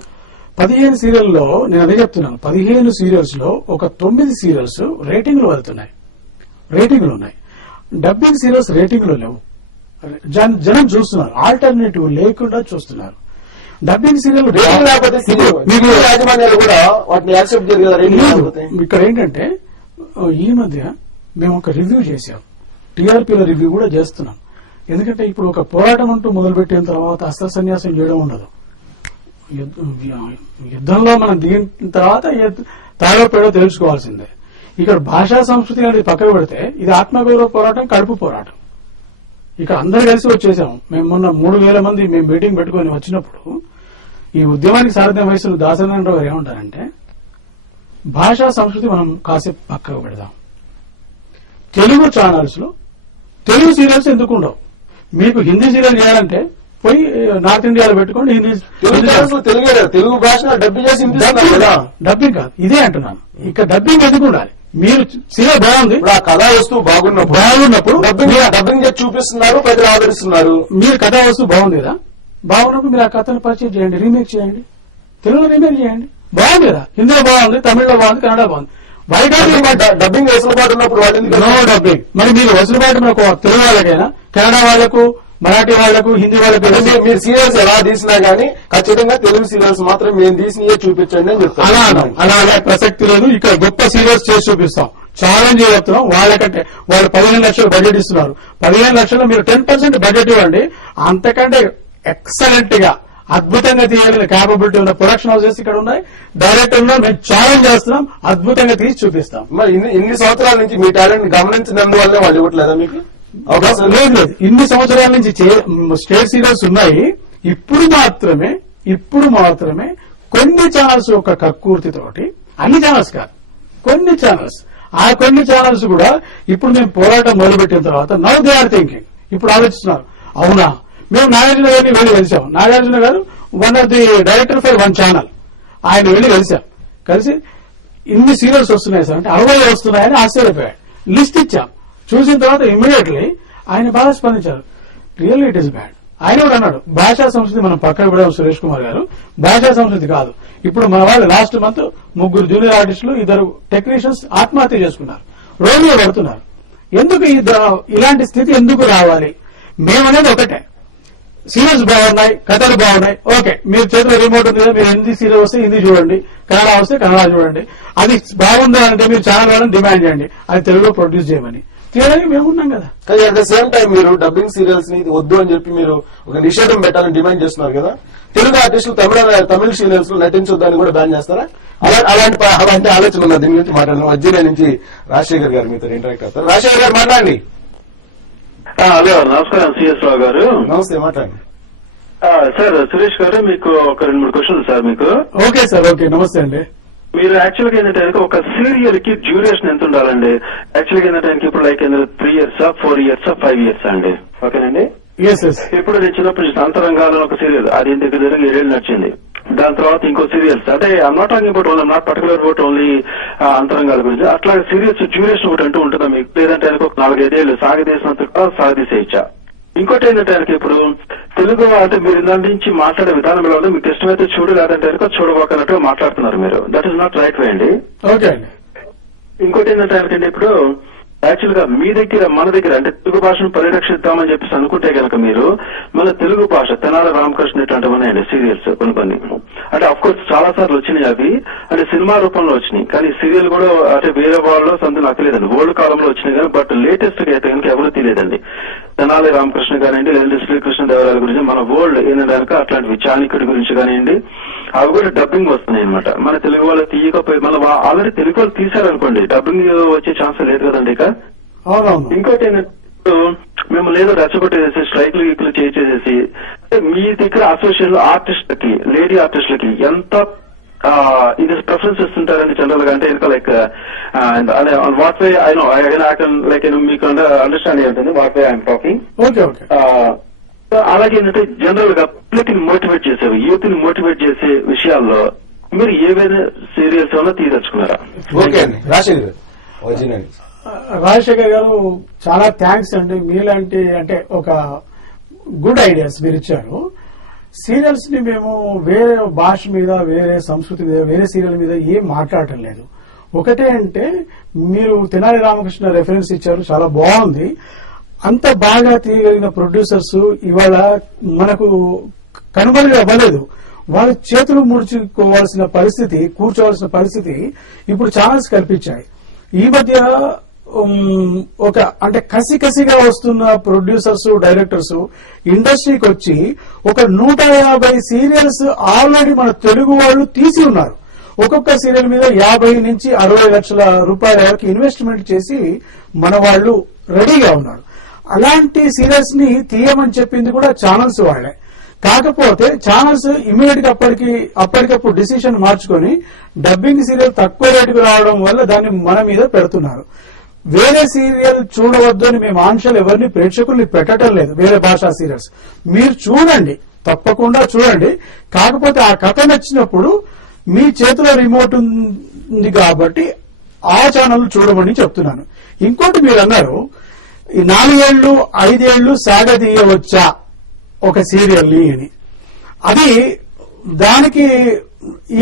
15 సీరియల్లో నేను అదే చెప్తున్నాను, 15 సీరియల్స్ లో ఒక 9 సీరియల్స్ రేటింగ్లు వెళ్తున్నాయి, రేటింగ్లు ఉన్నాయి. డబ్బింగ్ సీరియల్స్ రేటింగ్లు లేవు. జనం చూస్తున్నారు, ఆల్టర్నేటివ్ లేకుండా చూస్తున్నారు. డబ్బింగ్ సీరియల్ మీకు యాజమాన్యాలు కూడా వాటిని యాక్సెప్ట్ చేయరు. ఇక్కడ ఏంటంటే ఈ మధ్య మేము ఒక రివ్యూ చేశాం, టీఆర్పీల రివ్యూ కూడా చేస్తున్నాం. ఎందుకంటే ఇప్పుడు ఒక పోరాటం అంటూ మొదలుపెట్టిన తర్వాత అస్త్ర సన్యాసం చేయడం ఉండదు. యుద్ధంలో మనం దిగిన తర్వాత తాడో పేడో తెలుసుకోవాల్సిందే. ఇక్కడ భాషా సంస్కృతి అనేది పక్కకు పెడితే ఇది ఆత్మగౌరవ పోరాటం, కడుపు పోరాటం. ఇక అందరు కలిసి వచ్చేసాం. మేము మొన్న 3000 మంది మేము మీటింగ్ పెట్టుకుని వచ్చినప్పుడు ఈ ఉద్యమానికి సారథ్యం వహిస్తున్న దాసనారాయణరావు గారు ఏమంటారంటే, భాషా సంస్కృతి మనం కాసేపు పక్కకు పెడదాం. తెలుగు ఛానల్స్ లో తెలుగు సీరియల్స్ ఎందుకు ఉండవు? మీకు హిందీ సీరియల్ చేయాలంటే పోయి నార్త్ ఇండియాలో పెట్టుకోండి. తెలుగు భాష డబ్బింగ్ చేసి డబ్బింగ్ కాదు, ఇదే అంటున్నాను. ఇక్కడ డబ్బింగ్ ఎందుకు ఉండాలి? మీరు సీరియల్ బాగుంది, ఆ కథా వస్తువు బాగున్నప్పుడు డబ్బింగ్ చేసి చూపిస్తున్నారు, ప్రజలు ఆదరిస్తున్నారు. మీరు కథా వస్తువు బాగుంది కదా, బాగున్నప్పుడు మీరు ఆ కథను పరిచయం చేయండి, రీమేక్ చేయండి, తెలుగులో రీమేక్ చేయండి. బాగుంది కదా, హిందీలో బాగుంది, తమిళలో బాగుంది, కన్నడ బాగుంది. డబ్బింగ్ వెసులుబాటు ఉన్నప్పుడు నో డబ్బింగ్. మరి మీరు వెసులుబాటు తెలుగు వాళ్ళకైనా, కన్నడ వాళ్లకు, మరాఠీ వాళ్లకు, హిందీ వాళ్ళకు మీరు సీరియల్స్ ఎలా తీసినా గానీ ఖచ్చితంగా తెలుగు సీరియల్స్ మాత్రం మేము తీసినయే చూపించండి అని చెప్తాను. అలాగే ప్రసక్తి లేదు. ఇక్కడ గొప్ప సీరియల్స్ చేసి చూపిస్తాం, ఛాలెంజ్ చెప్తున్నాం. వాళ్ళకంటే వాళ్ళు 15 లక్షలు బడ్జెట్ ఇస్తున్నారు, 15 లక్షలు మీరు 10% బడ్జెట్ ఇవ్వండి. అంతకంటే ఎక్సలెంట్ గా అద్భుతంగా తీయాలని కేపబిలిటీ ఉన్న ప్రొడక్షన్ హౌసెస్ ఇక్కడ ఉన్నాయి, డైరెక్టర్ లో మేము ఛాలెంజ్ చేస్తున్నాం, అద్భుతంగా తీసి చూపిస్తాం. మరి ఇన్ని సంవత్సరాల నుంచి మీ టాలెంట్ గమనించినందువల్లే వాళ్ళు ఇవ్వట్లేదా మీకు అవకాశం? లేదు, ఇన్ని సంవత్సరాల నుంచి స్టేట్ సీరియల్స్ ఉన్నాయి. ఇప్పుడు మాత్రమే కొన్ని ఛానల్స్ ఒక కక్కుర్తితోటి, అన్ని ఛానల్స్ కాదు, కొన్ని ఛానల్స్, ఆ కొన్ని ఛానల్స్ కూడా ఇప్పుడు మేము పోరాటం మొదలుపెట్టిన తర్వాత నౌ దే ఆర్ థింకింగ్, ఇప్పుడు ఆలోచిస్తున్నారు. అవునా, మేము నాగార్జున గారిని వెళ్ళి కలిసాం. నాగార్జున గారు one of the director for one channel, ఆయన వెళ్ళి కలిసి ఇన్ని సీరియల్స్ వస్తున్నాయి సార్ అంటే 60 వస్తున్నాయని ఆశ్చర్యపోయాడు. లిస్ట్ ఇచ్చాం, చూసిన తర్వాత ఇమ్మీడియట్లీ ఆయన బాగా స్పందించారు. Really it is bad. ఆయన కూడా అన్నాడు, భాషా సంస్కృతి మనం పక్కన పెడదాం సురేష్ కుమార్ గారు, భాషా సంస్కృతి కాదు. ఇప్పుడు మన వాళ్ళు లాస్ట్ మంత్ 3 జూనియర్ ఆర్టిస్టులు, 2 టెక్నీషియన్స్ ఆత్మహత్య చేసుకున్నారు, రోడ్లో పడుతున్నారు. ఎందుకు ఇలాంటి స్థితి ఎందుకు రావాలి? మేమనేది ఒకటే, సీరియల్స్ బాగున్నాయి, కథలు బాగున్నాయి, ఓకే. మీరు చేతిలో రిమోట్ ఉంది కదా, మీరు హిందీ సీరియల్ వస్తే హిందీ చూడండి, కన్నడ వస్తే కన్నడ చూడండి. అది బాగుందా అంటే మీరు ఛానల్ వాళ్ళని డిమాండ్ చేయండి, అది తెలుగులో ప్రొడ్యూస్ చేయమని. తీయడానికి మేమున్నాం కదా. కానీ అట్ ద సేమ్ టైం మీరు డబ్బింగ్ సీరియల్స్ ని వద్దు అని చెప్పి మీరు ఒక నిషేధం పెట్టాలని డిమాండ్ చేస్తున్నారు కదా. తెలుగు ఆర్టిస్టులు తమిళ సీరియల్స్ లో నటించొద్దని కూడా బ్యాన్ చేస్తారా? అలాంటి ఆలోచన ఉన్న దీని గురించి మాట్లాడడం వజ్జీల నుంచి రాజశేఖర్ గారు మీతో ఇంటరాక్ట్ అవుతారు. రాజశేఖర్ గారు మాట్లాడండి. హలో, నమస్కారం సిఎస్ రావు గారు. నమస్తే, మాట్లాడండి. సార్ సురేష్ గారు, మీకు ఒక 2-3 క్వశ్చన్లు సార్. మీకు ఓకే సార్. ఓకే, నమస్తే అండి. మీరు యాక్చువల్ గా ఏంటంటే ఒక సీరియల్ కి డ్యూరేషన్ ఎంత ఉండాలండి? యాక్చువల్ గా ఏంటంటే ఇప్పుడు లైక్ 3 years, 4 years, 5 years అండి. ఓకేనండి. ఇప్పుడు నేను చిన్నప్పుడు చూసిన అంతరంగాలో ఒక సీరియల్, అది దగ్గర 7 ఏళ్ళు నడిచింది. దాని తర్వాత ఇంకో సీరియల్స్, అంటే I'm not talking about only, not particular about only అంతరంగాల గురించి. అట్లా సీరియల్స్ డ్యూరేషన్ ఒకటి అంటూ ఉంటుందా మీకు? లేదంటే ఒక 4-5 ఏళ్ళు సాగదీసినంత సాగదీసేయచ్చా? ఇంకోటి ఏంటంటే ఇప్పుడు తెలుగు అంటే మీరు దాని నుంచి మాట్లాడే విధానం ఎలా ఉందో, మీకు ఇష్టమైతే చూడు, లేదంటే చూడబోకన్నట్టు మాట్లాడుతున్నారు మీరు. That is not right way అండి. ఓకే అండి. ఇంకోటి ఏంటంటే ఇప్పుడు యాక్చువల్ గా మీ దగ్గర, మన దగ్గర అంటే తెలుగు భాషను పరిరక్షిద్దామని చెప్పేసి అనుకుంటే కనుక మీరు మన తెలుగు భాష తెనాలి రామకృష్ణ ఇట్లాంటివన్నీ అండి సీరియల్స్ కొన్ని అంటే అఫ్ కోర్స్ చాలా సార్లు వచ్చినాయి అవి, అంటే సినిమా రూపంలో వచ్చినాయి. కానీ సీరియల్ కూడా అంటే వేరే వాళ్ళలో సందు నాకు తెలియదండి, ఓల్డ్ కాలంలో వచ్చినాయి కానీ బట్ లేటెస్ట్ గా అయితే కనుక ఎవరు తెలియదండి. తెనాలి రామకృష్ణ కానివ్వండి, లేదంటే శ్రీకృష్ణ దేవరాయల గురించి, మన వరల్డ్ ఏంటంటే అట్లాంటివి చాణక్యుడి గురించి కానివ్వండి, అవి కూడా డబ్బింగ్ వస్తున్నాయి అనమాట. మన తెలుగు వాళ్ళు తీయకపోయి మన ఆల్రెడీ తెలుగు వాళ్ళు తీశారనుకోండి, డబ్బింగ్ వచ్చే ఛాన్స్ లేదు కదండి ఇక. ఇంకోటి ఏంటంటే మేము లేదో రెచ్చగొట్టేసి స్ట్రైక్లు గీకులు చేసేసి మీ దగ్గర అసోసియేషన్ ఆర్టిస్టులకి, లేడీ ఆర్టిస్టులకి ఎంత ఇది ప్రిఫరెన్స్ ఇస్తుంటారండి జనరల్ గా? అంటే ఇంకా like what way I know I can like మీకు అండర్స్టాండింగ్ ఉంటుంది వాట్ వే ఐఎమ్ టాకింగ్. అలాగే ఏంటంటే జనరల్ గా పబ్లిక్ ని మోటివేట్ చేసేవి, యూత్ ని మోటివేట్ చేసే విషయాల్లో మీరు ఏవైనా సీరియల్స్ ఏమైనా తీయదలుచుకున్నారా? ఓకే అండి. రాజశేఖర్ గారు చాలా థ్యాంక్స్ అండి. మీలాంటి అంటే ఒక గుడ్ ఐడియాస్ మీరు ఇచ్చారు. సీరియల్స్ ని మేము వేరే భాష మీద, వేరే సంస్కృతి మీద, వేరే సీరియల్ మీద ఏం మాట్లాడటం లేదు. ఒకటే అంటే మీరు తెనాలి రామకృష్ణ రెఫరెన్స్ ఇచ్చారు, చాలా బాగుంది. అంత బాగా తీయగలిగిన ప్రొడ్యూసర్స్ ఇవాళ మనకు కనుమరుగు అవ్వలేదు. వాళ్ళు చేతులు ముడుచుకోవాల్సిన పరిస్థితి, కూర్చోవాల్సిన పరిస్థితి ఇప్పుడు ఛానల్స్ కల్పించాయి. ఈ మధ్య ఒక అంటే కసిగా వస్తున్న ప్రొడ్యూసర్స్, డైరెక్టర్స్ ఇండస్ట్రీకి వచ్చి ఒక 150 సీరియల్స్ ఆల్రెడీ మన తెలుగు వాళ్ళు తీసి ఉన్నారు. ఒక్కొక్క సీరియల్ మీద 50 నుంచి 60 లక్షల రూపాయల వరకు ఇన్వెస్ట్మెంట్ చేసి మన వాళ్ళు రెడీగా ఉన్నారు. అలాంటి సీరియల్స్ ని తీయమని చెప్పింది కూడా ఛానల్స్ వాళ్లే. కాకపోతే ఛానల్స్ ఇమీడియట్ గా అప్పటికప్పుడు డిసిషన్ మార్చుకొని డబ్బింగ్ సీరియల్ తక్కువ రేటుకు రావడం వల్ల దాన్ని మన మీద పెడుతున్నారు. వేరే సీరియల్ చూడవద్దు అని మేము ఆంక్షలు ఎవరిని ప్రేక్షకుల్ని పెట్టడం లేదు. వేరే భాషా సీరియల్స్ మీరు చూడండి, తప్పకుండా చూడండి. కాకపోతే ఆ కథ నచ్చినప్పుడు మీ చేతిలో రిమోట్ ఉంది కాబట్టి ఆ ఛానల్ చూడమని చెప్తున్నాను. ఇంకోటి మీరు అన్నారు, ఈ 4 ఏళ్లు 5 ఏళ్లు సాగదీయవచ్చా ఒక సీరియల్ ని అని. అది దానికి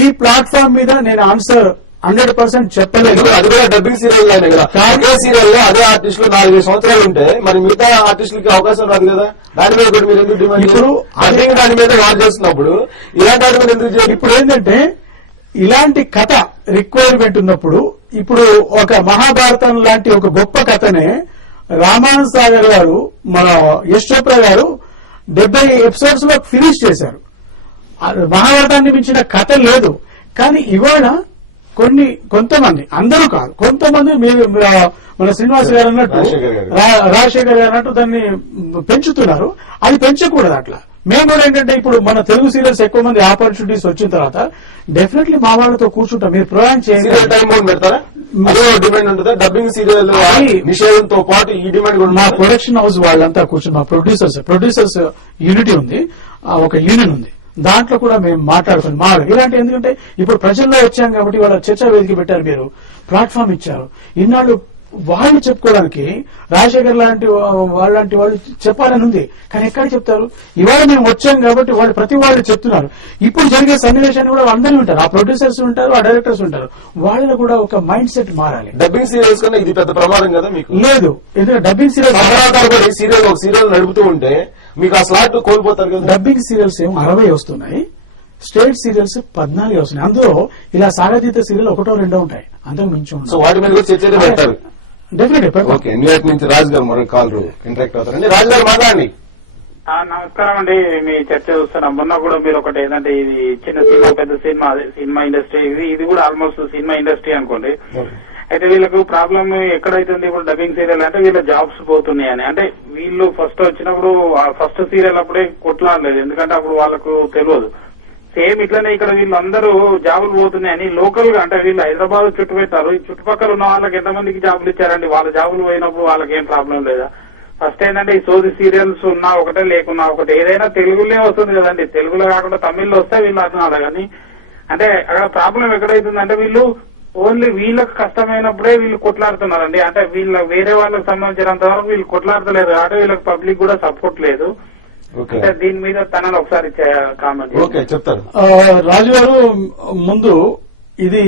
ఈ ప్లాట్ఫామ్ మీద నేను ఆన్సర్ 100% చెప్పలేదు. అది కూడా డబ్బింగ్ సీరియల్ లానే కదా. అదే సీరియల్ లో అదే ఆర్టిస్టులు 4-5 సంవత్సరాలు ఉంటే మరి మిగతా ఆర్టిస్టులకి అవకాశం రాదు కదా. దాని మీద కూడా మీరు ఎందుకు డిమాండ్? ఇప్పుడు డబ్బింగ్ దాని మీద వాడు చేస్తున్నప్పుడు ఇలాంటి వాటి మీద ఎందుకు చేయాలి? ఇప్పుడు ఏంటంటే ఇలాంటి కథ రిక్వైర్మెంట్ ఉన్నప్పుడు, ఇప్పుడు ఒక మహాభారతం లాంటి ఒక గొప్ప కథనే రామానంద సాగర్ గారు, మన యశ్ చోప్రా గారు 70 ఎపిసోడ్స్ లో ఫినిష్ చేశారు. మహాభారతాన్ని మించిన కథ లేదు. కానీ ఇవాళ కొంతమంది, అందరూ కాదు, కొంతమంది మన శ్రీనివాస్ గారు అన్నట్టు, రాజశేఖర్ గారు అన్నట్టు దాన్ని పెంచుతున్నారు. అది పెంచకూడదు. అట్లా మేము కూడా ఏంటంటే ఇప్పుడు మన తెలుగు సీరియల్స్ ఎక్కువ మంది ఆపర్చునిటీస్ వచ్చిన తర్వాత డెఫినెట్లీ మా వాళ్ళతో కూర్చుంటాం. మీరు ప్రొవైడ్ చేయండి. డిమాండ్ ఉంటుందా డబ్బింగ్ సీరియల్ విషయంతో పాటు ఈ డిమాండ్? మా ప్రొడక్షన్ హౌస్ వాళ్ళంతా కూర్చుని, మా ప్రొడ్యూసర్స్ యూనిటీ ఉంది, ఒక యూనియన్ ఉంది, దాంట్లో కూడా మేము మాట్లాడుతున్నాం. ఇలాంటి ఎందుకంటే ఇప్పుడు ప్రజల్లో వచ్చాం కాబట్టి వాళ్ళ చర్చా వేదిక పెట్టారు, మీరు ప్లాట్ఫామ్ ఇచ్చారు. ఇన్నాళ్ళు వాళ్ళు చెప్పుకోవడానికి రాజశేఖర్ లాంటి వాళ్ళంటి వాళ్ళు చెప్పాలని ఉంది, కానీ ఎక్కడ చెప్తారు? ఇవాళ మేము వచ్చాం కాబట్టి వాళ్ళు ప్రతి వాళ్ళు చెప్తున్నారు. ఇప్పుడు జరిగే సన్నివేశాన్ని కూడా అందరూ ఉంటారు, ఆ ప్రొడ్యూసర్స్ ఉంటారు, ఆ డైరెక్టర్స్ ఉంటారు. వాళ్ళలో కూడా ఒక మైండ్ సెట్ మారాలి. డబ్బింగ్ సీరియల్స్ కన్నా ఇది పెద్ద ప్రమాదం కదా మీకు? లేదు, ఎందుకంటే డబ్బింగ్ సీరియల్ నడుపుతూ ఉంటే మీకు ఆ స్లాట్ కోల్పోతారు కదా. డబ్బింగ్ సీరియల్స్ ఏమో 60 వస్తున్నాయి, స్టేట్ సీరియల్స్ 14 వస్తున్నాయి. అందులో ఇలా సాగతీత సీరియల్ 1-2 ఉంటాయి, అంతకు మించి ఉంటాయి. సో వాటి మీద చర్చ పెట్టారు. డెఫినెట్. ఓకే, న్యూయార్క్ నుంచి రాజు గారు మరో కాల్ ఇంటరాక్ట్ అవుతారండి. రాజు గారు మాట్లాడండి. నమస్కారం అండి. మీ చర్చ చూస్తున్నాం. మొన్న కూడా మీరు ఒకటి ఏంటంటే ఇది చిన్న సినిమా పెద్ద సినిమా అదే సినిమా ఇండస్ట్రీ ఇది కూడా ఆల్మోస్ట్ సినిమా ఇండస్ట్రీ అనుకోండి. అయితే వీళ్ళకు ప్రాబ్లం ఎక్కడైతుంది ఇప్పుడు డబ్బింగ్ సీరియల్ అంటే వీళ్ళ జాబ్స్ పోతున్నాయని. అంటే వీళ్ళు ఫస్ట్ వచ్చినప్పుడు ఫస్ట్ సీరియల్ అప్పుడే కొట్లాడలేదు, ఎందుకంటే అప్పుడు వాళ్ళకు తెలియదు. సేమ్ ఇట్లనే ఇక్కడ వీళ్ళందరూ జాబులు పోతున్నాయని లోకల్ గా అంటే వీళ్ళు హైదరాబాద్ చుట్టూ పెట్టారు. ఈ చుట్టుపక్కల ఉన్న వాళ్ళకి ఎంతమందికి జాబులు ఇచ్చారండి? వాళ్ళ జాబులు పోయినప్పుడు వాళ్ళకి ఏం ప్రాబ్లం లేదా? ఫస్ట్ ఏంటంటే ఈ సోది సీరియల్స్ ఉన్నా ఒకటే లేకున్నా ఒకటి, ఏదైనా తెలుగులోనే వస్తుంది కదండి. తెలుగులో కాకుండా తమిళ్లో వస్తే వీళ్ళు అన్నారు కానీ అంటే అక్కడ ప్రాబ్లం ఎక్కడైతుందంటే వీళ్ళు ఓన్లీ వీళ్ళకి కష్టమైనప్పుడే వీళ్ళు కొట్లాడుతున్నారండి. అంటే వీళ్ళ వేరే వాళ్ళకి సంబంధించినంత వరకు వీళ్ళు కొట్లాడతలేరు కాబట్టి వీళ్ళకి పబ్లిక్ కూడా సపోర్ట్ లేదు. అంటే దీని మీద తనని ఒకసారి కామెంట్ చెప్తారు. రాజు గారు, ముందు ఇది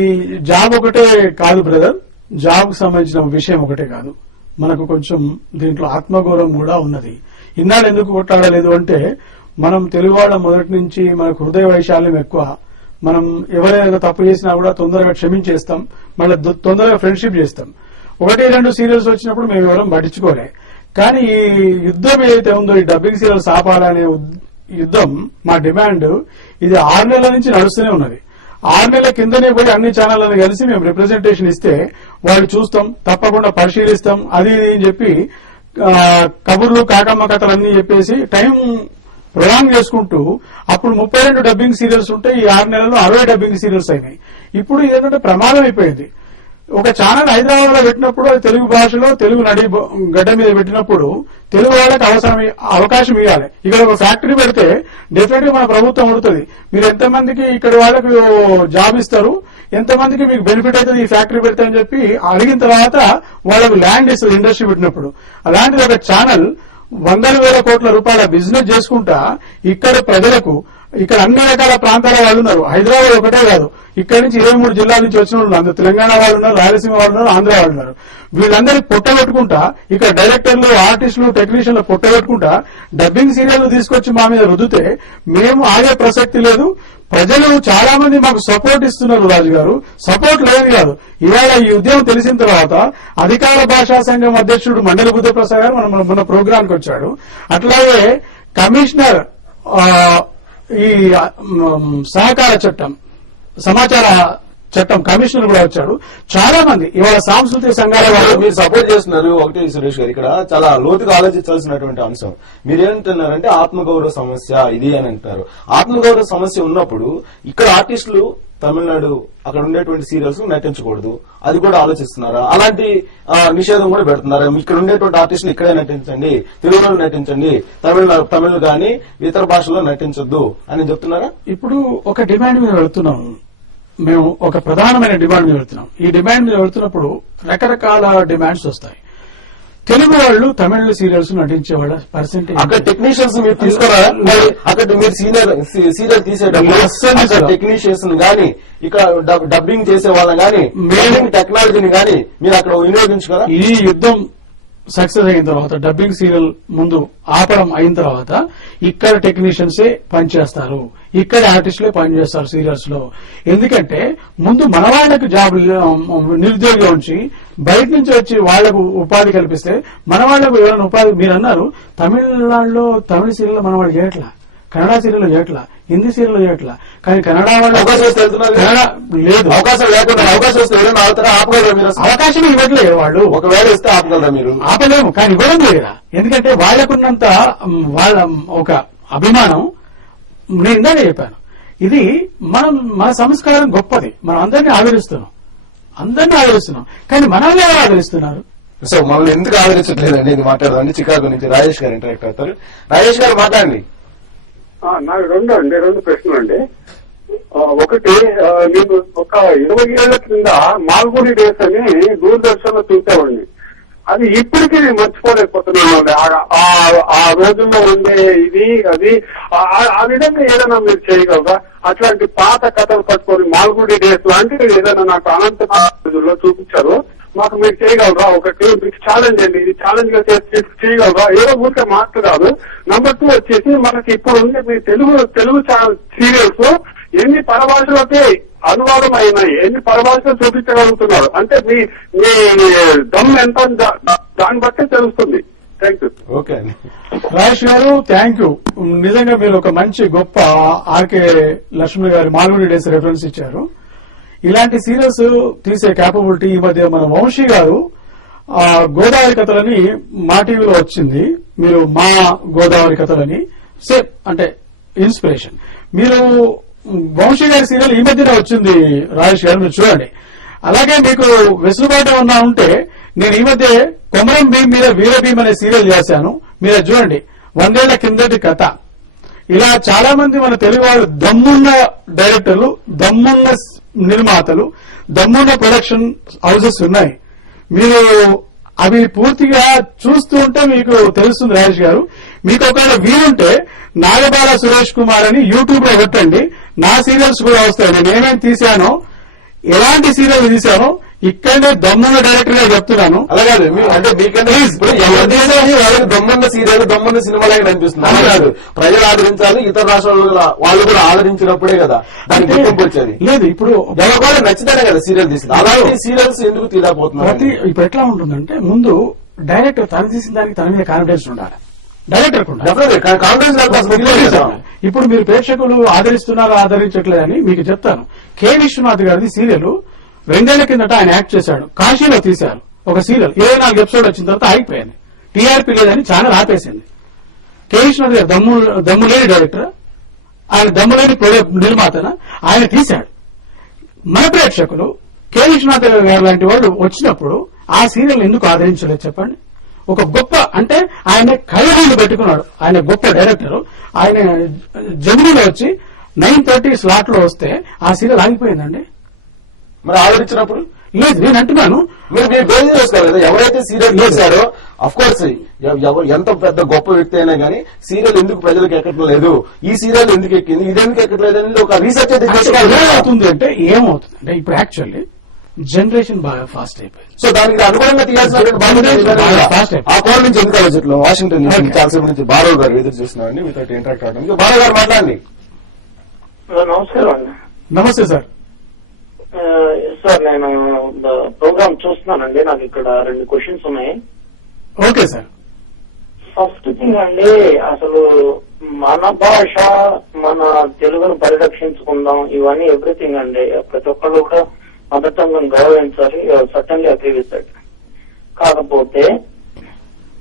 జాబ్ ఒకటే కాదు బ్రదర్, జాబ్ కు సంబంధించిన విషయం ఒకటే కాదు, మనకు కొంచెం దీంట్లో ఆత్మగౌరవం కూడా ఉన్నది. ఇన్నాళ్ళు ఎందుకు కొట్లాడలేదు అంటే మనం తెలుగు వాళ్ళ మొదటి నుంచి మనకు హృదయ వైశాల్యం ఎక్కువ. మనం ఎవరైనా తప్పు చేసినా కూడా తొందరగా క్షమించేస్తాం, మళ్ళీ తొందరగా ఫ్రెండ్షిప్ చేస్తాం. 1-2 సీరియల్స్ వచ్చినప్పుడు మేము ఎవరం పట్టించుకోలే. కానీ ఈ యుద్ధం ఏదైతే ఉందో, ఈ డబ్బింగ్ సీరియల్స్ ఆపాలనే యుద్ధం, మా డిమాండ్ ఇది 6 నెలల నుంచి నడుస్తూనే ఉన్నది. 6 నెలల కిందనే పోయి అన్ని ఛానళ్లను కలిసి మేము రిప్రజెంటేషన్ ఇస్తే వాళ్ళు చూస్తాం, తప్పకుండా పరిశీలిస్తాం, అది ఇది అని చెప్పి కబుర్లు కాకమ్మ కథలు అన్ని చెప్పేసి టైం ప్రొలాంగ్ చేసుకుంటూ అప్పుడు 32 డబ్బింగ్ సీరియల్స్ ఉంటే ఈ 6 నెలల్లో 60 డబ్బింగ్ సీరియల్స్ అయినాయి. ఇప్పుడు ఇదేంటంటే ప్రమాదం అయిపోయింది. ఒక ఛానల్ హైదరాబాద్ లో పెట్టినప్పుడు అది తెలుగు భాషలో తెలుగు నడి గడ్డ మీద పెట్టినప్పుడు తెలుగు వాళ్ళకి అవకాశం ఇవ్వాలి. ఇక్కడ ఒక ఫ్యాక్టరీ పెడితే డెఫినెట్ గా మన ప్రభుత్వం ఉడుతుంది. మీరు ఎంతమందికి ఇక్కడ వాళ్ళకు జాబ్ ఇస్తారు, ఎంతమందికి మీకు బెనిఫిట్ అవుతుంది ఈ ఫ్యాక్టరీ పెడితే అని చెప్పి అడిగిన తర్వాత వాళ్ళకు ల్యాండ్ ఇస్తుంది ఇండస్ట్రీ పెట్టినప్పుడు. అలాంటిది ఒక ఛానల్ 100,000 కోట్ల రూపాయల బిజినెస్ చేసుకుంటా ఇక్కడ ప్రజలకు, ఇక్కడ అన్ని రకాల ప్రాంతాల వాళ్ళు ఉన్నారు, హైదరాబాద్ ఒకటే కాదు, ఇక్కడ నుంచి 23 జిల్లాల నుంచి వచ్చిన వాళ్ళు ఉన్నారు, తెలంగాణ వాళ్ళు ఉన్నారు, రాయలసీమ వాళ్ళు ఉన్నారు, ఆంధ్ర వాళ్ళు ఉన్నారు. వీళ్ళందరికీ పొట్టబెట్టుకుంటా ఇక్కడ డైరెక్టర్లు, ఆర్టిస్టులు, టెక్నీషియన్లు పొట్టబెట్టుకుంటా డబ్బింగ్ సీరియల్ తీసుకొచ్చి మా మీద రుద్దితే మేము ఆగే ప్రసక్తి లేదు. ప్రజలు చాలా మంది మాకు సపోర్ట్ ఇస్తున్నారు రాజు గారు, సపోర్ట్ లేదు కాదు. ఇవాళ ఈ ఉద్యమం తెలిసిన తర్వాత అధికార భాషా సంఘం అధ్యక్షుడు మండలి బుద్ధప్రసాద్ గారు మన ప్రోగ్రాంకి వచ్చాడు. అట్లాగే కమిషనర్ ఈ సహకార చట్టం, సమాచార చట్టం కమిషనర్ కూడా వచ్చాడు. చాలా మంది ఇవాళ సాంస్కృతిక సంఘాల వాళ్ళు మీరు సపోర్ట్ చేస్తున్నారు. ఒకటి సురేష్ గారు, ఇక్కడ చాలా లోతుగా ఆలోచించాల్సినటువంటి అంశం. మీరేంటున్నారంటే ఆత్మగౌరవ సమస్య ఇది అని అంటారు. ఆత్మగౌరవ సమస్య ఉన్నప్పుడు ఇక్కడ ఆర్టిస్టులు తమిళనాడు అక్కడ ఉండేటువంటి సీరియల్స్ నటించకూడదు, అది కూడా ఆలోచిస్తున్నారా? అలాంటి నిషేధం కూడా పెడుతున్నారా? ఇక్కడ ఉండేటువంటి ఆర్టిస్టులు ఇక్కడే నటించండి, తెలుగులో నటించండి, తమిళ గాని ఇతర భాషల్లో నటించొద్దు అని చెప్తున్నారా? ఇప్పుడు ఒక డిమాండ్ మీద వెళుతున్నాం మేము, ఒక ప్రధానమైన డిమాండ్ మీద వెళుతున్నాం. ఈ డిమాండ్ మీద వెళుతున్నప్పుడు రకరకాల డిమాండ్స్ వస్తాయి. తెలుగు వాళ్ళు తమిళ సీరియల్స్ నటించే వాళ్ళ పర్సెంటేజ్ అక్కడ టెక్నీషియన్స్ మీరు తీసుకురా, అక్కడ మీరు సీరియల్ తీసేటప్పుడు టెక్నీషియన్స్ గానీ ఇక్కడ డబ్బింగ్ చేసే వాళ్ళని గానీ టెక్నాలజీని గానీ మీరు అక్కడ వినియోగించుకోరా? ఈ యుద్ధం సక్సెస్ అయిన తర్వాత, డబ్బింగ్ సీరియల్ ముందు ఆపడం అయిన తర్వాత ఇక్కడ టెక్నీషియన్సే పనిచేస్తారు, ఇక్కడ ఆర్టిస్టులే పనిచేస్తారు సీరియల్స్ లో. ఎందుకంటే ముందు మన వాళ్లకు జాబ్ నిరుద్యోగిగా ఉంచి బయట నుంచి వచ్చి వాళ్లకు ఉపాధి కల్పిస్తే మన వాళ్లకు ఎవరైనా ఉపాధి. మీరు అన్నారు తమిళనాడులో తమిళ సీరియల్ మన వాళ్ళు చేయట్లా, కన్నడ సీరియల్ చేయట్లా, హిందీ సీరియల్ చేయట్లా. కానీ కన్నడ వాళ్ళు లేదు, అవకాశం లేకుండా అవకాశం ఇవ్వట్లేదు. వాళ్ళు ఒకవేళ ఇస్తే ఆపగలరా? మీరు ఆపలేము, కానీ ఇవ్వడం లేదా? ఎందుకంటే వాళ్లకున్నంత వాళ్ళ ఒక అభిమానం. నేను ఇందాక చెప్పాను, ఇది మన సంస్కారం గొప్పది, మనం అందరినీ ఆదరిస్తున్నాం, కానీ మనల్ని ఎవరు ఆదరిస్తున్నారు? సో మనల్ని ఎందుకు ఆదరించట్లేదండి? ఇది మాట్లాడదండి. చికాగో నుంచి రాజేష్ గారు ఇంటరాక్ట్ అవుతారు. రాజేష్ గారు మాట్లాడండి. నాకు రెండు ప్రశ్నలు అండి. ఒకటి, నేను ఒక 20 ఏళ్ల కింద మాల్గుడి డేస్ అని దూరదర్శన్ లో చూసేవాడిని. అది ఇప్పటికీ నేను మర్చిపోలేకపోతున్నాను అండి. ఆ రోజుల్లో ఉండే ఇది అది ఆ విధంగా ఏదైనా మీరు చేయగలరా? అట్లాంటి పాత కథలు పట్టుకొని మాల్గుడి డేస్ లాంటివి ఏదైనా నాకు అనంత రోజుల్లో చూపించారు, మాకు మీరు చేయగలరా? ఒకటి మీకు ఛాలెంజ్ అండి, ఇది ఛాలెంజ్ గా చేయగలరా? ఏదో ఊరికే మార్క్ కాదు. నెంబర్ 2 వచ్చేసి మనకి ఇప్పుడు ఉండే మీ తెలుగు సీరియల్స్ ఎన్ని పరభాషలకి అనువాదం అయినాయి, ఎన్ని పరభాషలు చూపించగలుగుతున్నారు అంటే మీ దమ్ ఎంత దాన్ని బట్టే తెలుస్తుంది. Thank you. ఓకే అండి. రాజేష్ గారు థ్యాంక్ యూ. నిజంగా మీరు ఒక మంచి గొప్ప ఆర్కే లక్ష్మి గారి మాల్గుడి డేస్ రెఫరెన్స్ ఇచ్చారు. ఇలాంటి సీరియల్స్ తీసే కేపబిలిటీ ఈ మధ్య మన వంశీ గారు గోదావరి కథలని మా టీవీలో వచ్చింది. మీరు మా గోదావరి కథలని సేమ్ అంటే ఇన్స్పిరేషన్. మీరు వంశీ గారి సీరియల్ ఈ మధ్యనే వచ్చింది రాజేష్ గారు, మీరు చూడండి. అలాగే మీకు వెసులుబాటు ఏమన్నా ఉంటే నేను ఈ మధ్య కొమరం భీం మీద వీరభీం అనే సీరియల్ చేశాను, మీరు చూడండి. 100 ఏళ్ల కిందటి కథ. ఇలా చాలా మంది మన తెలుగు వాళ్ళు దమ్మున్న డైరెక్టర్లు, దమ్మున్న నిర్మాతలు, దమ్మున్న ప్రొడక్షన్ హౌసెస్ ఉన్నాయి. మీరు అవి పూర్తిగా చూస్తూ ఉంటే మీకు తెలుస్తుంది రాజేష్ గారు. మీకు ఒకవేళ వీలుంటే నాగబాల సురేష్ కుమార్ అని యూట్యూబ్ లో పెట్టండి, నా సీరియల్స్ కూడా వస్తాయి. నేను ఏమేమి తీశానో, ఎలాంటి సీరియల్ తీశానో ఇక్కడనే దమ్మున్న డైరెక్టర్ గా చెప్తున్నాను. అలాగే అంటే మీకన్నా ఇప్పుడు ఎవరు తీసేది వాళ్ళకి దొమ్మన్న సీరియల్ దొమ్మన్న సినిమాలాగా అనిపిస్తుంది. అలా కాదు, ప్రజలు ఆదరించాలి, ఇతర రాష్ట్రాలు వాళ్ళు కూడా ఆదరించినప్పుడే కదా దానికి గుర్తింపు వచ్చేది. లేదు ఇప్పుడు ఎవరు కూడా నచ్చితేనే కదా సీరియల్ తీసింది. అలాంటి సీరియల్స్ ఎందుకు తీయలేకపోతున్నారు? ఇప్పుడు ఎట్లా ఉంటుందంటే ముందు డైరెక్టర్ తను తీసిన దానికి తన మీద కాన్ఫిడెన్స్ ఉండాలి. డైరెక్టర్ కాంగ్రెస్ ఇప్పుడు మీరు ప్రేక్షకులు ఆదరిస్తున్నారో ఆదరించట్లేదని మీకు చెప్తాను. కె విశ్వనాథ్ గారిది సీరియల్ 2 ఏళ్ల కిందట ఆయన యాక్ట్ చేశాడు, కాశీలో తీశారు ఒక సీరియల్. 24 ఎపిసోడ్ వచ్చిన తర్వాత ఆగిపోయింది, టీఆర్పీ లేదని ఛానల్ ఆపేసింది. కె విశ్వనాథ్ గారు దమ్ములేని డైరెక్టర్, ఆయన దమ్ములేని నిర్మాతన, ఆయన తీశాడు. మన ప్రేక్షకులు కె విశ్వనాథ్ గారు లాంటి వాళ్ళు వచ్చినప్పుడు ఆ సీరియల్ ఎందుకు ఆదరించలేదు చెప్పండి? ఒక గొప్ప అంటే ఆయన కళ్ళనీళ్లు పెట్టుకున్నాడు. ఆయన గొప్ప డైరెక్టర్. ఆయన జమినీలో వచ్చి 9:30 స్లాట్ లో వస్తే ఆ సీరియల్ ఆగిపోయిందండి. మరి ఆదరించినప్పుడు లేదు, నేను అంటున్నాను మీరు బేస్ చేసుకోవాలి కదా. ఎవరైతే సీరియల్ చేశారో అఫ్ కోర్స్ ఎంత పెద్ద గొప్ప వ్యక్తి అయినా కానీ సీరియల్ ఎందుకు ప్రజలకు ఎక్కడం లేదు, ఈ సీరియల్ ఎందుకు ఎక్కింది, ఇది ఎందుకు ఎక్కట్లేదు అనేది ఒక రీసెర్చ్ అయితే ఏమవుతుంది అంటే ఇప్పుడు యాక్చువల్లీ జనరేషన్ బాగా ఫాస్ట్ అయిపోయింది. సో దానికి అనుగుణంగా తీయాల్సిన ఆ కోణం నుంచి ఎందుకు ఆలోచనలో వాషింగ్టన్ చాలాసేపు నుంచి బారవ్ గారు ఎదురు చూస్తున్నారండి మీతో ఇంటరాక్ట్ అవడానికి. బారవ్ గారు మాట్లాడండి. నమస్కారం అండి. నమస్తే సార్. సార్ నేను ప్రోగ్రామ్ చూస్తున్నానండి, నాకు ఇక్కడ 2 క్వశ్చన్స్ ఉన్నాయి. Okay sir. ఫస్ట్ థింగ్ అండి, అసలు మన భాష మన తెలుగును పరిరక్షించుకుందాం, ఇవన్నీ ఎవ్రీథింగ్ అండి. ప్రతి ఒక్కళ్ళు కూడా మదర్ టంగ్ గౌరవించాలి, సర్టన్లీ అగ్రీ విత్ దట్. కాకపోతే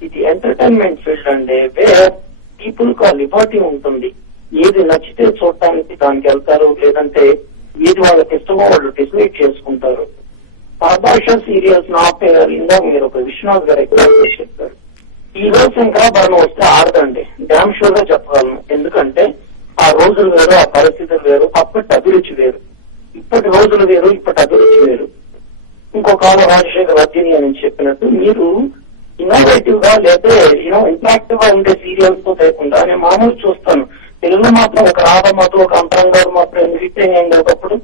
ఇది ఎంటర్టైన్మెంట్ ఫీల్డ్ అండి, వేర్ పీపుల్ కు లిబర్టీ ఉంటుంది. ఏది నచ్చితే చూడటానికి దానికి వెళ్తారు, లేదంటే ఏది వాళ్ళకి ఇష్టమో వాళ్ళు డిసైడ్ చేసుకుంటారు. పరభాష సీరియల్స్ నా పేరు ఇందాక మీరు ఒక విశ్వనాథ్ గారు ఎగ్జాంపుల్ చెప్పారు. ఈ రోజు శంకరాభరణం వస్తే ఆడదండి, డ్యామ్ షూర్ గా చెప్పగలను. ఎందుకంటే ఆ రోజులు వేరు, ఆ పరిస్థితులు వేరు, అప్పటి అభిరుచి వేరు, ఇప్పటి రోజులు వేరు, ఇప్పటి అభిరుచి వేరు. ఇంకొక రాజశేఖర్ వర్ధిని అని చెప్పినట్టు మీరు ఇన్నోవేటివ్ గా లేదా ఇంటరాక్టివ్ గా ఉండే సీరియల్స్ తో లేకుండా నేను మామూలు చూస్తాను. తెలుగులో మాత్రం ఒక రాధ మాత్రం ఒక అంతరంగారు మాత్రం హిట్ అయ్యింది. ఒకప్పుడు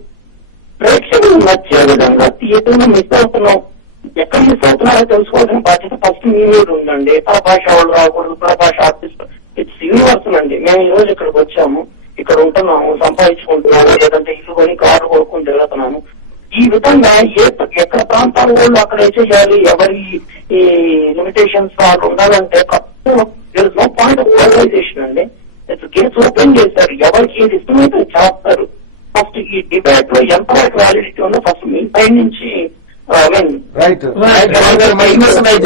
ప్రేక్షకులు నచ్చే విధంగా థియేటర్ మిస్ అవుతున్నాం. ఎక్కడ మిస్ అవుతున్నారో తెలుసుకోవాల్సిన బాధ్యత ఫస్ట్ మీ మీద ఉందండి. పరభాష వాళ్ళు రాకూడదు, పరభాష ఆర్టిస్ట్ ఇట్స్ యూనివర్సల్ అండి. మేము ఈ రోజు ఇక్కడికి వచ్చాము, ఇక్కడ ఉంటున్నాము, సంపాదించుకుంటున్నాము, లేదంటే ఇల్లు కొని కారు కొనుక్కుని తిరుగుతున్నాము. ఈ విధంగా ఎక్కడ ప్రాంతాల వాళ్ళు అక్కడ చేయాలి, ఎవరి ఈ లిమిటేషన్స్ వాళ్ళు ఉండాలంటే నో పాయింట్ ఆఫ్ ఆర్గనైజేషన్ అండి. కేసు ఓపెన్ చేశారు, ఎవరికి ఏది ఇష్టమైతే చేస్తారు. ఫస్ట్ ఈ డిబేట్ లో ఎంతవరకు వ్యాలిడిటీ ఉందో ఫస్ట్ మీ పై నుంచి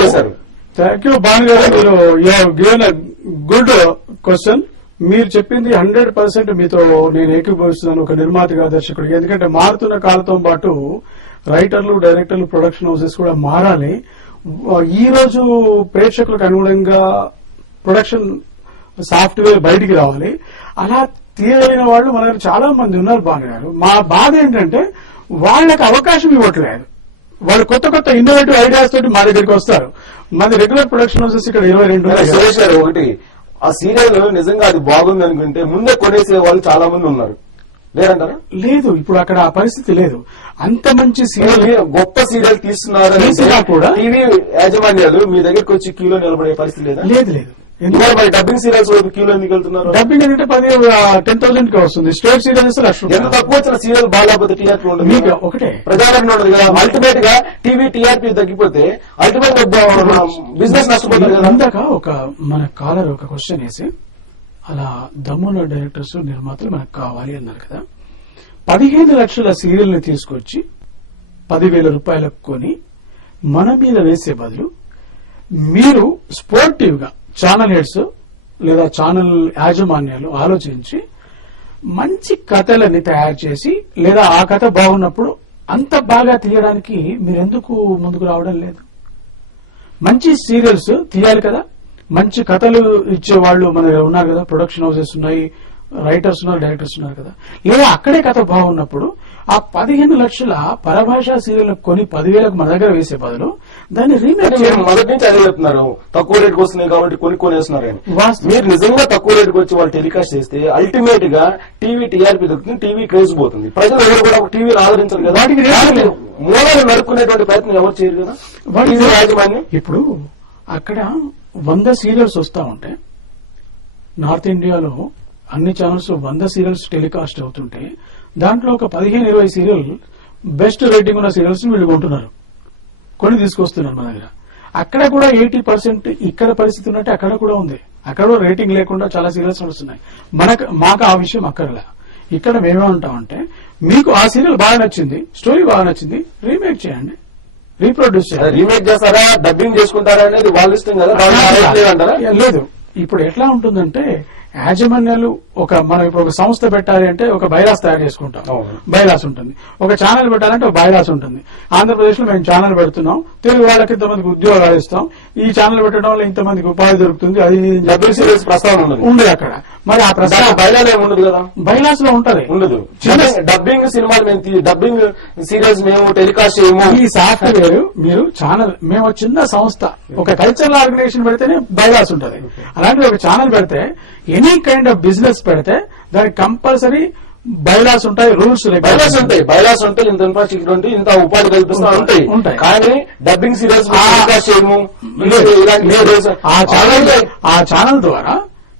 చేశారు. థ్యాంక్ యూ భాను గారు, మీరు గివెన్ గుడ్ క్వశ్చన్. మీరు చెప్పింది 100% మీతో నేను ఏకీభవిస్తున్నాను ఒక నిర్మాతగా, దర్శకుడిగా. ఎందుకంటే మారుతున్న కాలంతో పాటు రైటర్లు, డైరెక్టర్లు, ప్రొడక్షన్ హౌసెస్ కూడా మారాలి. ఈ రోజు ప్రేక్షకులకు అనుగుణంగా ప్రొడక్షన్ సాఫ్ట్వేర్ బయటికి రావాలి. అలా తీయలేని వాళ్ళు మన దగ్గర చాలా మంది ఉన్నారు భాను గారు. మా బాధ ఏంటంటే వాళ్ళకి అవకాశం ఇవ్వట్లేదు. వాళ్ళు కొత్త కొత్త ఇన్నోవేటివ్ ఐడియాస్ తోటి మా దగ్గరికి వస్తారు. మన రెగ్యులర్ ప్రొడక్షన్ హౌసెస్ ఇక్కడ 22 సురేష్ గారు, ఒకటి ఆ సీరియల్ నిజంగా అది బాగుంది అనుకుంటే ముందే కొనేసే వాళ్ళు చాలా మంది ఉన్నారు, లేదంటారా? లేదు, ఇప్పుడు అక్కడ ఆ పరిస్థితి లేదు. అంత మంచి సీరియల్, గొప్ప సీరియల్ తీస్తున్నారు కూడా టీవీ యాజమాన్యాలు మీ దగ్గరకు వచ్చి క్యూలో నిలబడే పరిస్థితి లేదా? లేదు లేదు. ఇవాళ మరి డబ్బింగ్ సీరియల్స్ క్యూలో ఎందుకు వెళ్తున్నారు? డబ్బింగ్ ఏంటంటే 10,000 కి వస్తుంది. స్టేట్ సీరియల్స్ ఎంత ₹1,00,000. తక్కువ వచ్చిన సీరియల్ బాగాలేకపోతే టీఆర్పీ ఉండదు, మీకు ఒకటే ప్రజాదరణ ఉండదు కదా. అల్టిమేట్ గా టీవీ టీఆర్పీ తగ్గిపోతే అల్టిమేట్ గా బిజినెస్ నష్టపోతుంది కదా. ఇందాక ఒక మన కాలర్ ఒక క్వశ్చన్ వేసి అలా దమ్మున్న డైరెక్టర్స్ నిర్మాతలు మనకు కావాలి అన్నారు కదా. 15 లక్షల సీరియల్ ని తీసుకొచ్చి 10,000 రూపాయలకు కొని మన మీద వేసే బదులు మీరు స్పోర్టివ్ గా ఛానల్ హెడ్స్ లేదా ఛానల్ యాజమాన్యాలు ఆలోచించి మంచి కథలని తయారు చేసి, లేదా ఆ కథ బాగున్నప్పుడు అంత బాగా తీయడానికి మీరెందుకు ముందుకు రావడం లేదు? మంచి సీరియల్స్ తీయాలి కదా. మంచి కథలు ఇచ్చే వాళ్ళు మన దగ్గర ఉన్నారు కదా, ప్రొడక్షన్ హౌసెస్ ఉన్నాయి, రైటర్స్ ఉన్నారు, డైరెక్టర్స్ ఉన్నారు కదా. లేదా అక్కడే కథ బాగున్నప్పుడు ఆ 15 లక్షల పరభాషా సీరియల్ కొని 10,000కు మన దగ్గర వేసే బదులు దాన్ని రీమేక్ చేయండి. మొదటి నుంచి అదే చెప్తున్నారు, తక్కువ రేటుకి వస్తున్నాయి కాబట్టి కొనేస్తున్నారు. వాస్తవం. మీరు నిజంగా తక్కువ రేటుకి వచ్చి వాళ్ళు టెలికాస్ట్ చేస్తే అల్టిమేట్ గా టీవీ టీఆర్పీ దొరుకుతుంది, టీవీ క్రేజ్ పోతుంది. ప్రజలు ఎవరు కూడా టీవీని ఆదరించారు కదా. వాటికి రేట్లు మూలాలు నడుపుకునేటువంటి ప్రయత్నం ఎవరు చేయరు కదా. టీవీ యాజమాన్యం ఇప్పుడు అక్కడ 100 సీరియల్స్ వస్తా ఉంటే, నార్త్ ఇండియాలో అన్ని ఛానల్స్ 100 సీరియల్స్ టెలికాస్ట్ అవుతుంటే దాంట్లో ఒక 15-20 సీరియల్ బెస్ట్ రేటింగ్ ఉన్న సీరియల్స్ వీళ్ళు కొంటున్నారు, కొని తీసుకొస్తున్నారు మన దగ్గర. అక్కడ కూడా 80% ఇక్కడ పరిస్థితి ఉన్నట్టే అక్కడ కూడా ఉంది. అక్కడ కూడా రేటింగ్ లేకుండా చాలా సీరియల్స్ వస్తున్నాయి. మాకు ఆ విషయం అక్కర్లే. ఇక్కడ మేమేమంటామంటే, మీకు ఆ సీరియల్ బాగా నచ్చింది, స్టోరీ బాగా నచ్చింది, రీమేక్ చేయండి, రీప్రొడ్యూస్ చేయండి. రీమేక్ చేస్తారా, డబ్బింగ్ చేసుకుంటారా అనేది వాళ్ళ ఇష్టం కదా. లేదు, ఇప్పుడు ఎట్లా ఉంటుందంటే యాజమాన్యాలు మనం ఇప్పుడు ఒక సంస్థ పెట్టాలి అంటే ఒక బైలాస్ తయారు చేసుకుంటాం, బైలాస్ ఉంటుంది. ఒక ఛానల్ పెట్టాలంటే ఒక బైలాస్ ఉంటుంది. ఆంధ్రప్రదేశ్ లో మేము ఛానల్ పెడుతున్నాం, తెలుగు వాళ్ళకి ఇంతమందికి ఉద్యోగాలు ఇస్తాం, ఈ ఛానల్ పెట్టడం వల్ల ఇంతమందికి ఉపాధి దొరుకుతుంది, అది డబ్బింగ్ సీరియల్స్ ప్రస్తావన ఉండదు అక్కడ. మరి ఆ ప్రస్తావన బైలాస్ ఏమి ఉండదు కదా, బైలాస్ లో ఉంటది, ఉండదు. డబ్బింగ్ సినిమాలు మేము డబ్బింగ్ సీరియల్స్ మేము టెలికాస్ట్ చేయము. ఈ సాఫ్ట్వేర్ మీరు ఛానల్, మేము చిన్న సంస్థ ఒక కల్చరల్ ఆర్గనైజేషన్ పెడితేనే బైలాస్ ఉంటది. అలాంటి ఒక ఛానల్ పెడితే ఎనీ కైండ్ ఆఫ్ బిజినెస్ పెడితే దానికి కంపల్సరీ బైలాస్ ఉంటాయి, రూల్స్ బైలాస్ ఉంటాయి. బైలాస్ ఉంటాయి, ఇంత ఇన్ఫ్రాస్ట్రక్చర్ ఉంటాయి, ఇంత ఉపాధి కల్పిస్తూ ఉంటాయి. కానీ డబ్బింగ్ సీరియల్స్ చేయము. ఆ ఛానల్ ద్వారా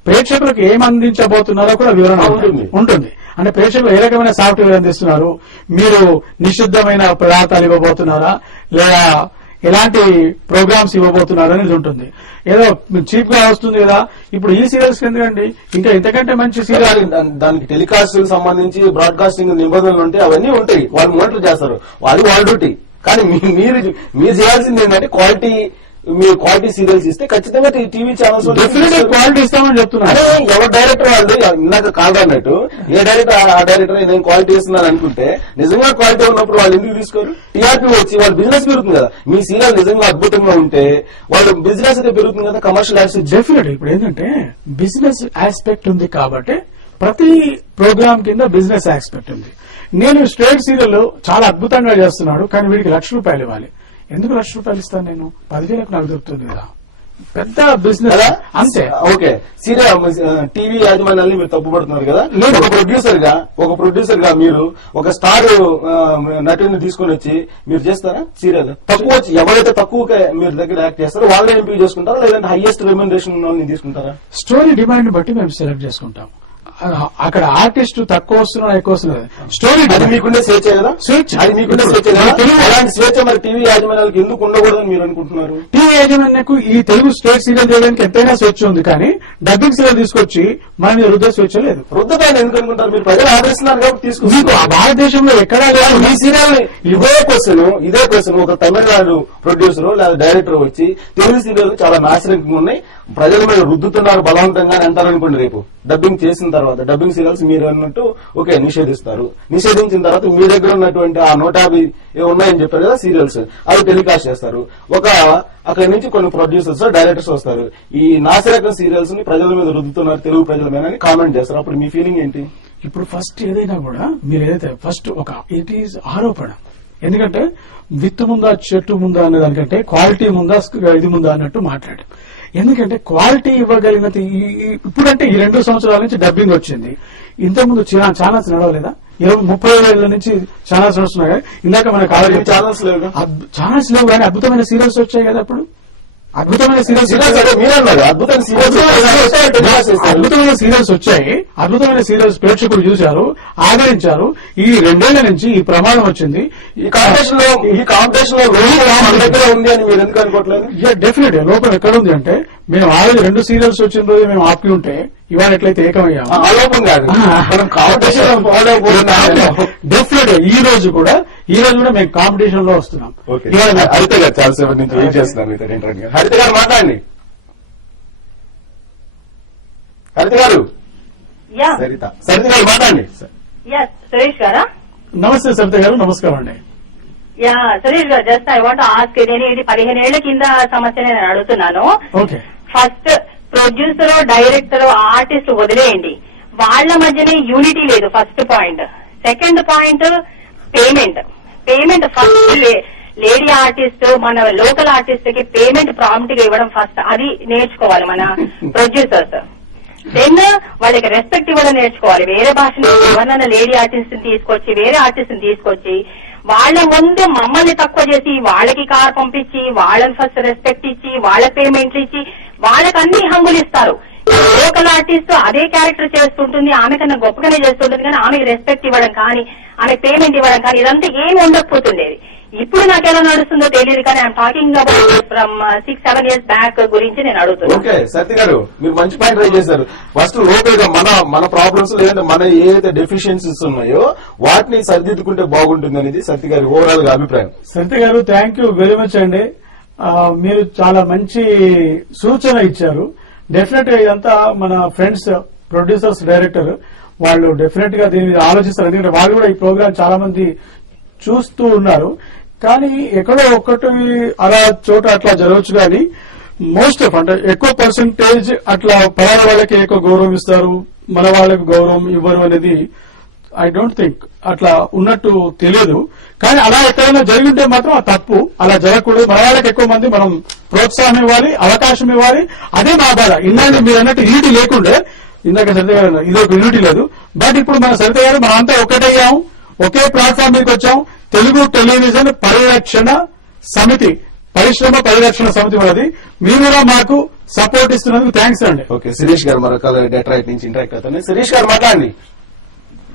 ప్రేక్షకులకు ఏం అందించబోతున్నారో కూడా వివరణ ఉంటుంది. అంటే ప్రేక్షకులు ఏ రకమైన సాఫ్ట్వేర్ అందిస్తున్నారు, మీరు నిషిద్ధమైన పదార్థాలు ఇవ్వబోతున్నారా, లేదా ఎలాంటి ప్రోగ్రామ్స్ ఇవ్వబోతున్నారు అనేది ఉంటుంది. ఏదో చీప్ గా వస్తుంది కదా. ఇప్పుడు ఈ సీరియల్స్ ఎందుకండి, ఇంకా ఇంతకంటే మంచి సీరియల్ దానికి టెలికాస్ట్ సంబంధించి బ్రాడ్కాస్టింగ్ నిబంధనలు ఉంటాయి, అవన్నీ ఉంటాయి. వాళ్ళు మోనిటర్ చేస్తారు, వాళ్ళు వాళ్ళ డ్యూటీ. కానీ మీరు చేయాల్సింది ఏంటంటే క్వాలిటీ. మీరు క్వాలిటీ సీరియల్స్ ఇస్తే ఖచ్చితంగా టీవీ ఛానల్స్ డెఫినెట్ క్వాలిటీ ఇస్తామని చెప్తున్నారు. ఎవరు డైరెక్టర్ వాళ్ళు ఇందాక కాదన్నట్టు ఏ డైరెక్టర్ ఆ డైరెక్టర్ నేను క్వాలిటీ ఇస్తున్నాను అనుకుంటే నిజంగా క్వాలిటీ ఉన్నప్పుడు వాళ్ళు ఎందుకు తీసుకోరు? టీఆర్పీ వచ్చి వాళ్ళ బిజినెస్ పెరుగుతుంది కదా. మీ సీరియల్ నిజంగా అద్భుతంగా ఉంటే వాళ్ళ బిజినెస్ అయితే పెరుగుతుంది కదా, కమర్షియల్ యాక్సెస్. డెఫినెట్. ఇప్పుడు ఏంటంటే బిజినెస్ ఆస్పెక్ట్ ఉంది కాబట్టి ప్రతి ప్రోగ్రామ్ కింద బిజినెస్ ఆస్పెక్ట్ ఉంది. నేను స్టేట్ సీరియల్ చాలా అద్భుతంగా చేస్తున్నాడు, కానీ వీడికి ₹1,00,000 ఇవ్వాలి. ఎందుకు ₹1,00,000 ఇస్తాను నేను? 10,000కు నాకు దొరుకుతుంది కదా. పెద్ద బిజినెస్ అంతే. ఓకే, సీరియల్ టీవీ యాజమాన్యాన్ని మీరు తప్పుపడుతున్నారు కదా. ఒక ప్రొడ్యూసర్ గా మీరు ఒక స్టార్ నటుని తీసుకుని వచ్చి మీరు చేస్తారా సీరియల్? తక్కువ వచ్చి ఎవరైతే తక్కువ మీరు దగ్గర యాక్ట్ చేస్తారో వాళ్ళని ఎంపిక చేసుకుంటారా, లేదంటే హైయెస్ట్ రెమ్యునరేషన్ వాళ్ళని తీసుకుంటారా? స్టోరీ డిమాండ్ బట్టి మేము సెలెక్ట్ చేసుకుంటాం. అక్కడ ఆర్టిస్ట్ తక్కువ వస్తున్నా ఎక్కువ వస్తున్నారు, స్టోరీ అది మీకుండే స్వేచ్ఛ కదా. అది మీకుండే స్వేచ్ఛ కదా. అలాంటి స్వేచ్ఛ మరి టీవీ యాజమాన్యాలకు ఎందుకు ఉండకూడదని మీరు అనుకుంటున్నారు? టీవీ యాజమాన్యకు ఈ తెలుగు స్టేట్ సీరియల్ చేయడానికి ఎంతైనా స్వేచ్ఛ ఉంది, కానీ డబ్బింగ్ సీరియల్ తీసుకొచ్చి మన మీద రుద్ద స్వేచ్ఛ లేదు. రుద్దపైన ఎందుకు అనుకుంటారు? మీరు ప్రజలు ఆదరిస్తున్నారు కాబట్టి తీసుకుంటారు. మీకు భారతదేశంలో ఎక్కడా లేదు. ఈ సీరియల్ ఇదే క్వశ్చన్ ఒక తమిళనాడు ప్రొడ్యూసర్ లేదా డైరెక్టర్ వచ్చి తెలుగు సీరియల్ చాలా నాశనంగా ఉన్నాయి, ప్రజల మీద రుద్దుతున్నారు బలవంతంగా అని అంటారనుకోండి. రేపు డబ్బింగ్ చేసిన తర్వాత డబ్బింగ్ సీరియల్స్ మీరు అన్నట్టు ఓకే నిషేధిస్తారు. నిషేధించిన తర్వాత మీ దగ్గర ఉన్నటువంటి ఆ 150 ఉన్నాయని చెప్పారు కదా సీరియల్స్, అవి టెలికాస్ట్ చేస్తారు. అక్కడి నుంచి కొన్ని ప్రొడ్యూసర్స్ డైరెక్టర్స్ వస్తారు, ఈ నాసిరకం సీరియల్స్ ని ప్రజల మీద రుద్దుతున్నారు తెలుగు ప్రజల మీద అని కామెంట్ చేస్తారు. అప్పుడు మీ ఫీలింగ్ ఏంటి? ఇప్పుడు ఫస్ట్ ఏదైనా కూడా మీరు ఏదైతే ఫస్ట్ ఇట్ ఈజ్ ఆరోపణ. ఎందుకంటే విత్తు ముందా చెట్టు ముందా అనే దానికంటే క్వాలిటీ ముందా ఇది ముందా అన్నట్టు మాట్లాడాం. ఎందుకంటే క్వాలిటీ ఇవ్వగలిగినది ఇప్పుడంటే ఈ 2 సంవత్సరాల నుంచి డబ్బింగ్ వచ్చింది. ఇంతకుముందు ఛానల్స్ నడవలేదా? 30 ఏళ్ల నుంచి ఛానల్స్ నడుస్తున్నాయి కదా. ఇందాక మనకు ఛానల్స్ లేవు కానీ అద్భుతమైన సీరియల్స్ వచ్చాయి కదా. అప్పుడు అద్భుతమైన సీరియల్స్ మీరన్నారు అద్భుతమైన అద్భుతమైన సీరియల్స్ వచ్చాయి. అద్భుతమైన సీరియల్స్ ప్రేక్షకులు చూశారు, ఆదరించారు. ఈ 2 ఏళ్ల నుంచి ఈ ప్రమాదం వచ్చింది. ఈ కాంపిటీషన్ లో మన దగ్గర ఉంది అని మీరు ఎందుకు అనుకోవట్లేదు? డెఫినెట్ గా లోపల ఎక్కడ ఉంది అంటే, మేము ఆ రోజు 2 సీరియల్స్ వచ్చిన రోజు మేము ఆపి ఉంటే ఇవాళ ఎట్లయితే ఏకమయ్యాము. ఆలోపం కాదు, మనం కాంపిటీషన్ డెఫినెట్ గా ఈ రోజు కూడా మేము కాంపిటీషన్ లో వస్తున్నాం. హరిత గారు చాలాసేపటి నుంచి వెయిట్ చేస్తున్నారు. హరిత గారు మాట్లాడండి. హరిత గారు, సరిత గారు మాట్లాడండి. సురేష్ గారా? నమస్తే సరిత గారు, నమస్కారం అండి. యా సురేష్ గారు, జస్ట్ ఐ వాంట్ ఆస్క్, నేను ఇది 15 ఏళ్ల కింద సమస్య నేను అడుగుతున్నాను. Okay. First producer, director, artist వదిలేయండి, వాళ్ళ మధ్యనే యూనిటీ లేదు. First point. Second point payment first lady artist, మన లోకల్ ఆర్టిస్ట్ కి పేమెంట్ ప్రాంప్ట్ గా ఇవ్వడం ఫస్ట్, అది నేర్చుకోవాలి మన ప్రొడ్యూసర్స్. దెన్ వాళ్ళకి రెస్పెక్ట్ ఇవ్వడం నేర్చుకోవాలి. వేరే భాషలో ఎవరినైనా లేడీ ఆర్టిస్ట్ ని తీసుకొచ్చి, వేరే ఆర్టిస్ట్ ని తీసుకొచ్చి వాళ్ళ ముందు మమ్మల్ని తక్కువ చేసి వాళ్ళకి కార్ పంపించి వాళ్ళని ఫస్ట్ రెస్పెక్ట్ ఇచ్చి వాళ్ళ పేమెంట్లు ఇచ్చి వాళ్ళకి అన్ని హంగులు ఇస్తారు. లోకల్ ఆర్టిస్ట్ అదే క్యారెక్టర్ చేస్తుంటుంది, ఆమె కన్నా గొప్పగానే చేస్తుంటుంది, కానీ ఆమెకి రెస్పెక్ట్ ఇవ్వడం కానీ ఆమె పేమెంట్ ఇవ్వడం కానీ ఇదంతా ఏమి ఉండకపోతుండేది. ఇప్పుడు నాకు ఎలా నడుస్తుందో తెలియదు, కానీ I'm talking about from 6-7 years back గురించి నేను అడుగుతున్నాను. ఓకే సత్య గారు, మీరు మంచి పాయింట్ రైజ్ చేశారు. ఫస్ట్ లోకల్ గా మన ప్రాబ్లమ్స్ లేదంటే మన ఏదైతే డెఫిషియన్సీస్ ఉన్నాయో వాటిని సరిదిద్దుకుంటే బాగుంటుంది అనేది సత్య గారి ఓవరాల్ గా అభిప్రాయం. సత్య గారు, థ్యాంక్ యూ వెరీ మచ్ అండి. మీరు చాలా మంచి సూచన ఇచ్చారు. డెఫినెట్ గా ఇదంతా మన ఫ్రెండ్స్ ప్రొడ్యూసర్స్, డైరెక్టర్ వాళ్ళు డెఫినెట్ గా దీని మీద ఆలోచిస్తారు. ఎందుకంటే వాళ్ళు కూడా ఈ ప్రోగ్రామ్ చాలా మంది చూస్తూ ఉన్నారు. కానీ ఎక్కడో ఒక్కటి అలా చోట అట్లా జరగచ్చు, కానీ మోస్ట్ ఆఫ్ అంటే ఎక్కువ పర్సంటేజ్ అట్లా పలానా వాళ్ళకి ఎక్కువ గౌరవం ఇస్తారు, మన వాళ్ళకి గౌరవం ఇవ్వరు అనేది ఐ డోంట్ థింక్ అట్లా ఉన్నట్టు తెలియదు. కానీ అలా ఎక్కడైనా జరిగింటే మాత్రం ఆ తప్పు, అలా జరగకూడదు. మన వాళ్ళకి ఎక్కువ మంది మనం ప్రోత్సాహం ఇవ్వాలి, అవకాశం ఇవ్వాలి. అదే మా బాధ. ఇందాక మీరు అన్నట్టు యూనిటీ లేకుండే, ఇందాక సరిత గారు ఇది ఒక యూనిటీ లేదు. బట్ ఇప్పుడు మన సరిత గారు మనంతా ఒకటయ్యాము, ఒకే ప్లాట్ఫామ్ మీదకి వచ్చాం. తెలుగు టెలివిజన్ పరిరక్షణ సమితి, పరిశ్రమ పరిరక్షణ సమితి ఉన్నది. మీరు కూడా మాకు సపోర్ట్ ఇస్తున్నందుకు థ్యాంక్స్ అండి. ఓకే, శిరీష్ గారు మరొక డెట్రాయిట్ నుంచి ఇంటరాక్ట్ అవుతుంది. శిరీష్ గారు మాట్లాడండి.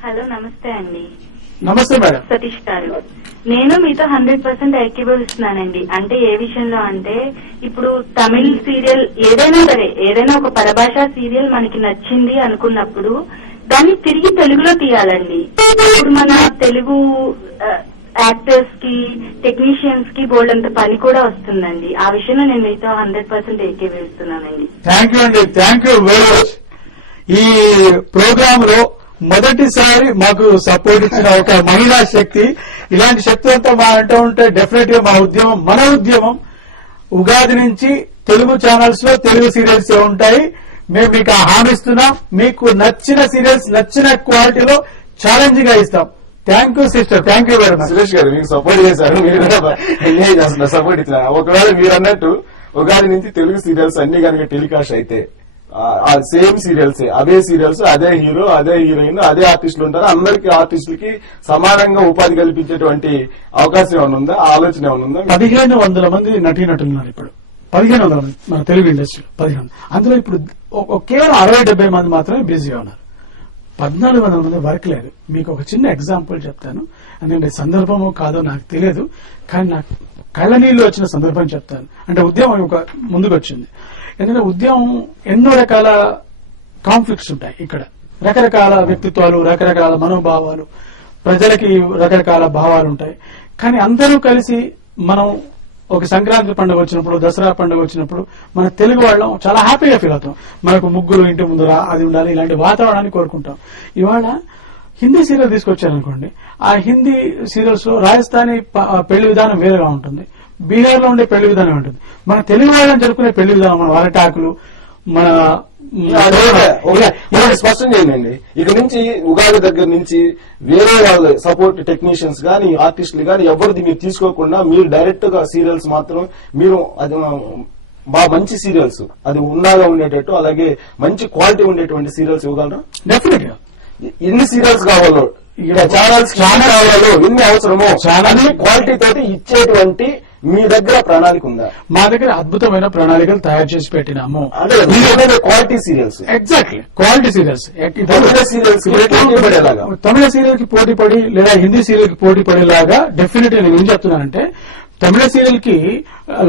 హలో, నమస్తే అండి. నమస్తే మేడం. సతీష్ గారు, నేను మీతో 100% ఏకీభవిస్తున్నానండి. అంటే ఏ విషయంలో అంటే, ఇప్పుడు తమిళ్ సీరియల్ ఏదైనా సరే, ఏదైనా ఒక పరభాష సీరియల్ మనకి నచ్చింది అనుకున్నప్పుడు దాన్ని తిరిగి తెలుగులో తీయాలండి. ఇప్పుడు మన తెలుగు యాక్టర్స్ కి, టెక్నీషియన్స్ కి బోల్డంత పని కూడా వస్తుందండి. ఆ విషయంలో నేను మీతో 100% ఏకీభవిస్తున్నానండి. థ్యాంక్ యూ అండి, థ్యాంక్ యూ వెరీ మచ్. ఈ ప్రోగ్రామ్ లో మొదటిసారి మాకు సపోర్ట్ ఇచ్చిన ఒక మహిళా శక్తి, ఇలాంటి శక్తి అంతా మా అంటూ ఉంటే డెఫినెట్ గా మన ఉద్యమం ఉగాది నుంచి తెలుగు ఛానల్స్ లో తెలుగు సీరియల్స్ ఉంటాయి. మేము మీకు హామీ ఇస్తున్నాం. మీకు నచ్చిన సీరియల్స్ నచ్చిన క్వాలిటీలో ఛాలెంజింగ్ గా ఇస్తాం. Thank you sister, thank you very much. Suresh గారు మీకు సపోర్ట్ చేశారు, మీరు కూడా ఎంజాయ్ చేస్తున్నారు, సపోర్ట్ ఇచ్చారు. ఒకవేళ మీరు అన్నట్టు ఉగాది నుంచి తెలుగు సీరియల్స్ అన్ని కనుక టెలికాస్ట్ అయితే సేమ్ సీరియల్స్, అదే సీరియల్స్, అదే హీరో, అదే హీరోయిన్, అదే ఆర్టిస్టులు ఉంటారు. అందరికి ఆర్టిస్టులకి సమానంగా ఉపాధి కల్పించేటువంటి అవకాశం ఏమైనా ఉందా, ఆలోచన ఏమైనా ఉందా? 1500 మంది నటీనటులు ఉన్నారు ఇప్పుడు. 1500 మంది మన తెలుగు ఇండస్ట్రీలో 1500. అందులో ఇప్పుడు కేవలం 60-70 మంది మాత్రమే బిజీగా ఉన్నారు. 1400 మంది వర్క్ లేదు. మీకు ఒక చిన్న ఎగ్జాంపుల్ చెప్తాను. ఎందుకంటే సందర్భమో కాదో నాకు తెలియదు, కానీ నాకు కళ్ళ నీళ్లు వచ్చిన సందర్భం చెప్తాను. అంటే ఉద్యమం ఒక ముందుకు వచ్చింది. ఎందుకంటే ఉద్యమం ఎన్నో రకాల కాన్ఫ్లిక్ట్స్ ఉంటాయి. ఇక్కడ రకరకాల వ్యక్తిత్వాలు, రకరకాల మనోభావాలు, ప్రజలకి రకరకాల భావాలు ఉంటాయి. కానీ అందరూ కలిసి మనం ఒక సంక్రాంతి పండుగ వచ్చినప్పుడు, దసరా పండుగ వచ్చినప్పుడు మన తెలుగు వాళ్ళం చాలా హ్యాపీగా ఫీల్ అవుతాం. మనకు ముగ్గురు ఇంటి ముందర అది ఉండాలి, ఇలాంటి వాతావరణాన్ని కోరుకుంటాం. ఇవాళ హిందీ సీరియల్ తీసుకొచ్చారనుకోండి, ఆ హిందీ సీరియల్స్ లో రాజస్థానీ పెళ్లి విధానం వేరేగా ఉంటుంది, బీహార్ లో ఉండే పెళ్లి విధానం ఉంటుంది. మన తెలుగు వాళ్ళని జరుపుకునే పెళ్లి విధానం, మన వరటాకులు, మన స్పష్టం చేయండి. ఇక నుంచి ఉగాది దగ్గర నుంచి వేరే వాళ్ళ సపోర్ట్ టెక్నీషియన్స్ గానీ, ఆర్టిస్టులు గానీ ఎవరిది మీరు తీసుకోకుండా మీరు డైరెక్ట్ గా సీరియల్స్ మాత్రం మీరు అది బాగా మంచి సీరియల్స్, అది ఉన్నాగా ఉండేటట్టు, అలాగే మంచి క్వాలిటీ ఉండేటువంటి సీరియల్స్ ఇవ్వగలరా? డెఫినెట్ గా. ఎన్ని సీరియల్స్ కావాలో, ఛానల్స్ కావాలో, ఎన్ని అవసరమో అన్ని క్వాలిటీ తోటి ఇచ్చేటువంటి మీ దగ్గర ప్రణాళిక ఉందా? మా దగ్గర అద్భుతమైన ప్రణాళికలు తయారు చేసి పెట్టినాము. అదే quality serials, exactly quality serials. Tamil serials Tamil serial కి పోటీ పడి లేదా హిందీ సీరియల్ కి పోటీ పడేలాగా డెఫినెట్లీ నేను ఏం చెప్తున్నానంటే, తమిళ సీరియల్ కి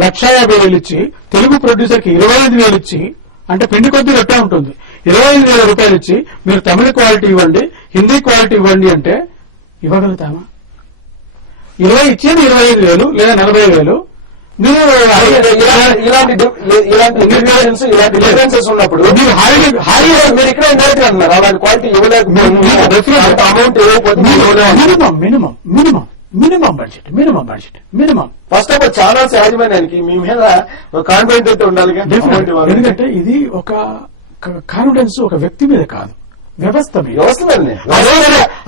1,50,000 ఇచ్చి తెలుగు ప్రొడ్యూసర్ కి 25,000 ఇచ్చి, అంటే పిండి కొద్ది రొట్టె ఉంటుంది, 25,000 రూపాయలు ఇచ్చి మీరు తమిళ క్వాలిటీ ఇవ్వండి, హిందీ క్వాలిటీ ఇవ్వండి అంటే ఇవ్వగలుగుతామా? 20 ఇచ్చేది 25,000 లేదా 40,000. మీరు ఇలాంటి డిఫరెన్సెస్ ఉన్నప్పుడు మీరు మీరు ఇక్కడ ఇండైరెక్ట్ అంటున్నారు అలాంటి క్వాలిటీ ఇవ్వలేకపోతే అమౌంట్ ఇవ్వకపోతే minimum budget. First of all channels యాజమాన్యానికి మీ మీద కాన్ఫిడెంట్ అయితే ఉండాలి. ఎందుకంటే ఇది ఒక కాన్ఫిడెన్స్ ఒక వ్యక్తి మీద కాదు, వ్యవస్థ మీద.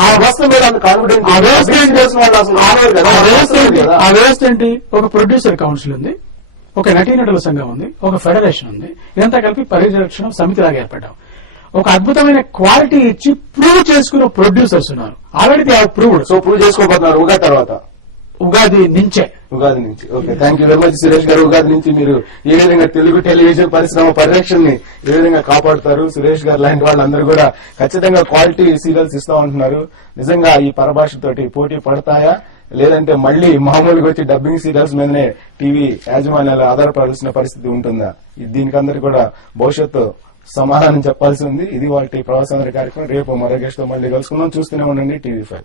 ఆ వ్యవస్థ మీద కాన్ఫిడెంట్ ఆ వ్యవస్థ ఏంటి? ఒక ప్రొడ్యూసర్ కౌన్సిల్ ఉంది, ఒక నటీనటుల సంఘం ఉంది, ఒక ఫెడరేషన్ ఉంది. ఇదంతా కలిపి పరిరక్షణ సమితి లాగా ఏర్పడ్డాం. ఒక అద్భుతమైన క్వాలిటీ ఇచ్చి ప్రూవ్ చేసుకున్న ప్రొడ్యూసర్స్ ఉన్నారు. Already proved. సో ప్రూవ్ చేసుకోబోతున్నారు ఉగాది నుంచి. Okay, thank you very much Suresh garu. Ugadi నుంచి మీరు ఏ విధంగా తెలుగు టెలివిజన్ పరిశ్రమ పరిరక్షణని ఏ విధంగా కాపాడుతారు? సురేష్ గారు లాంటి వాళ్ళందరూ కూడా ఖచ్చితంగా క్వాలిటీ సీరియల్స్ ఇస్తా ఉంటున్నారు. నిజంగా ఈ పరభాషతోటి పోటీ పడతాయా, లేదంటే మళ్లీ మామూలుగా వచ్చి డబ్బింగ్ సీరియల్స్ మీదనే టీవీ యాజమాన్యాలు ఆధారపడాల్సిన పరిస్థితి ఉంటుందా? దీనికందరూ కూడా భవిష్యత్తు సమాధానం చెప్పాల్సి ఉంది. ఇది వాళ్ళ ప్రవాసాంధ్ర కార్యక్రమం. రేపు మరో గెస్ట్ తో మళ్ళీ కలుసుకుందాం. చూస్తూనే ఉండండి TV5.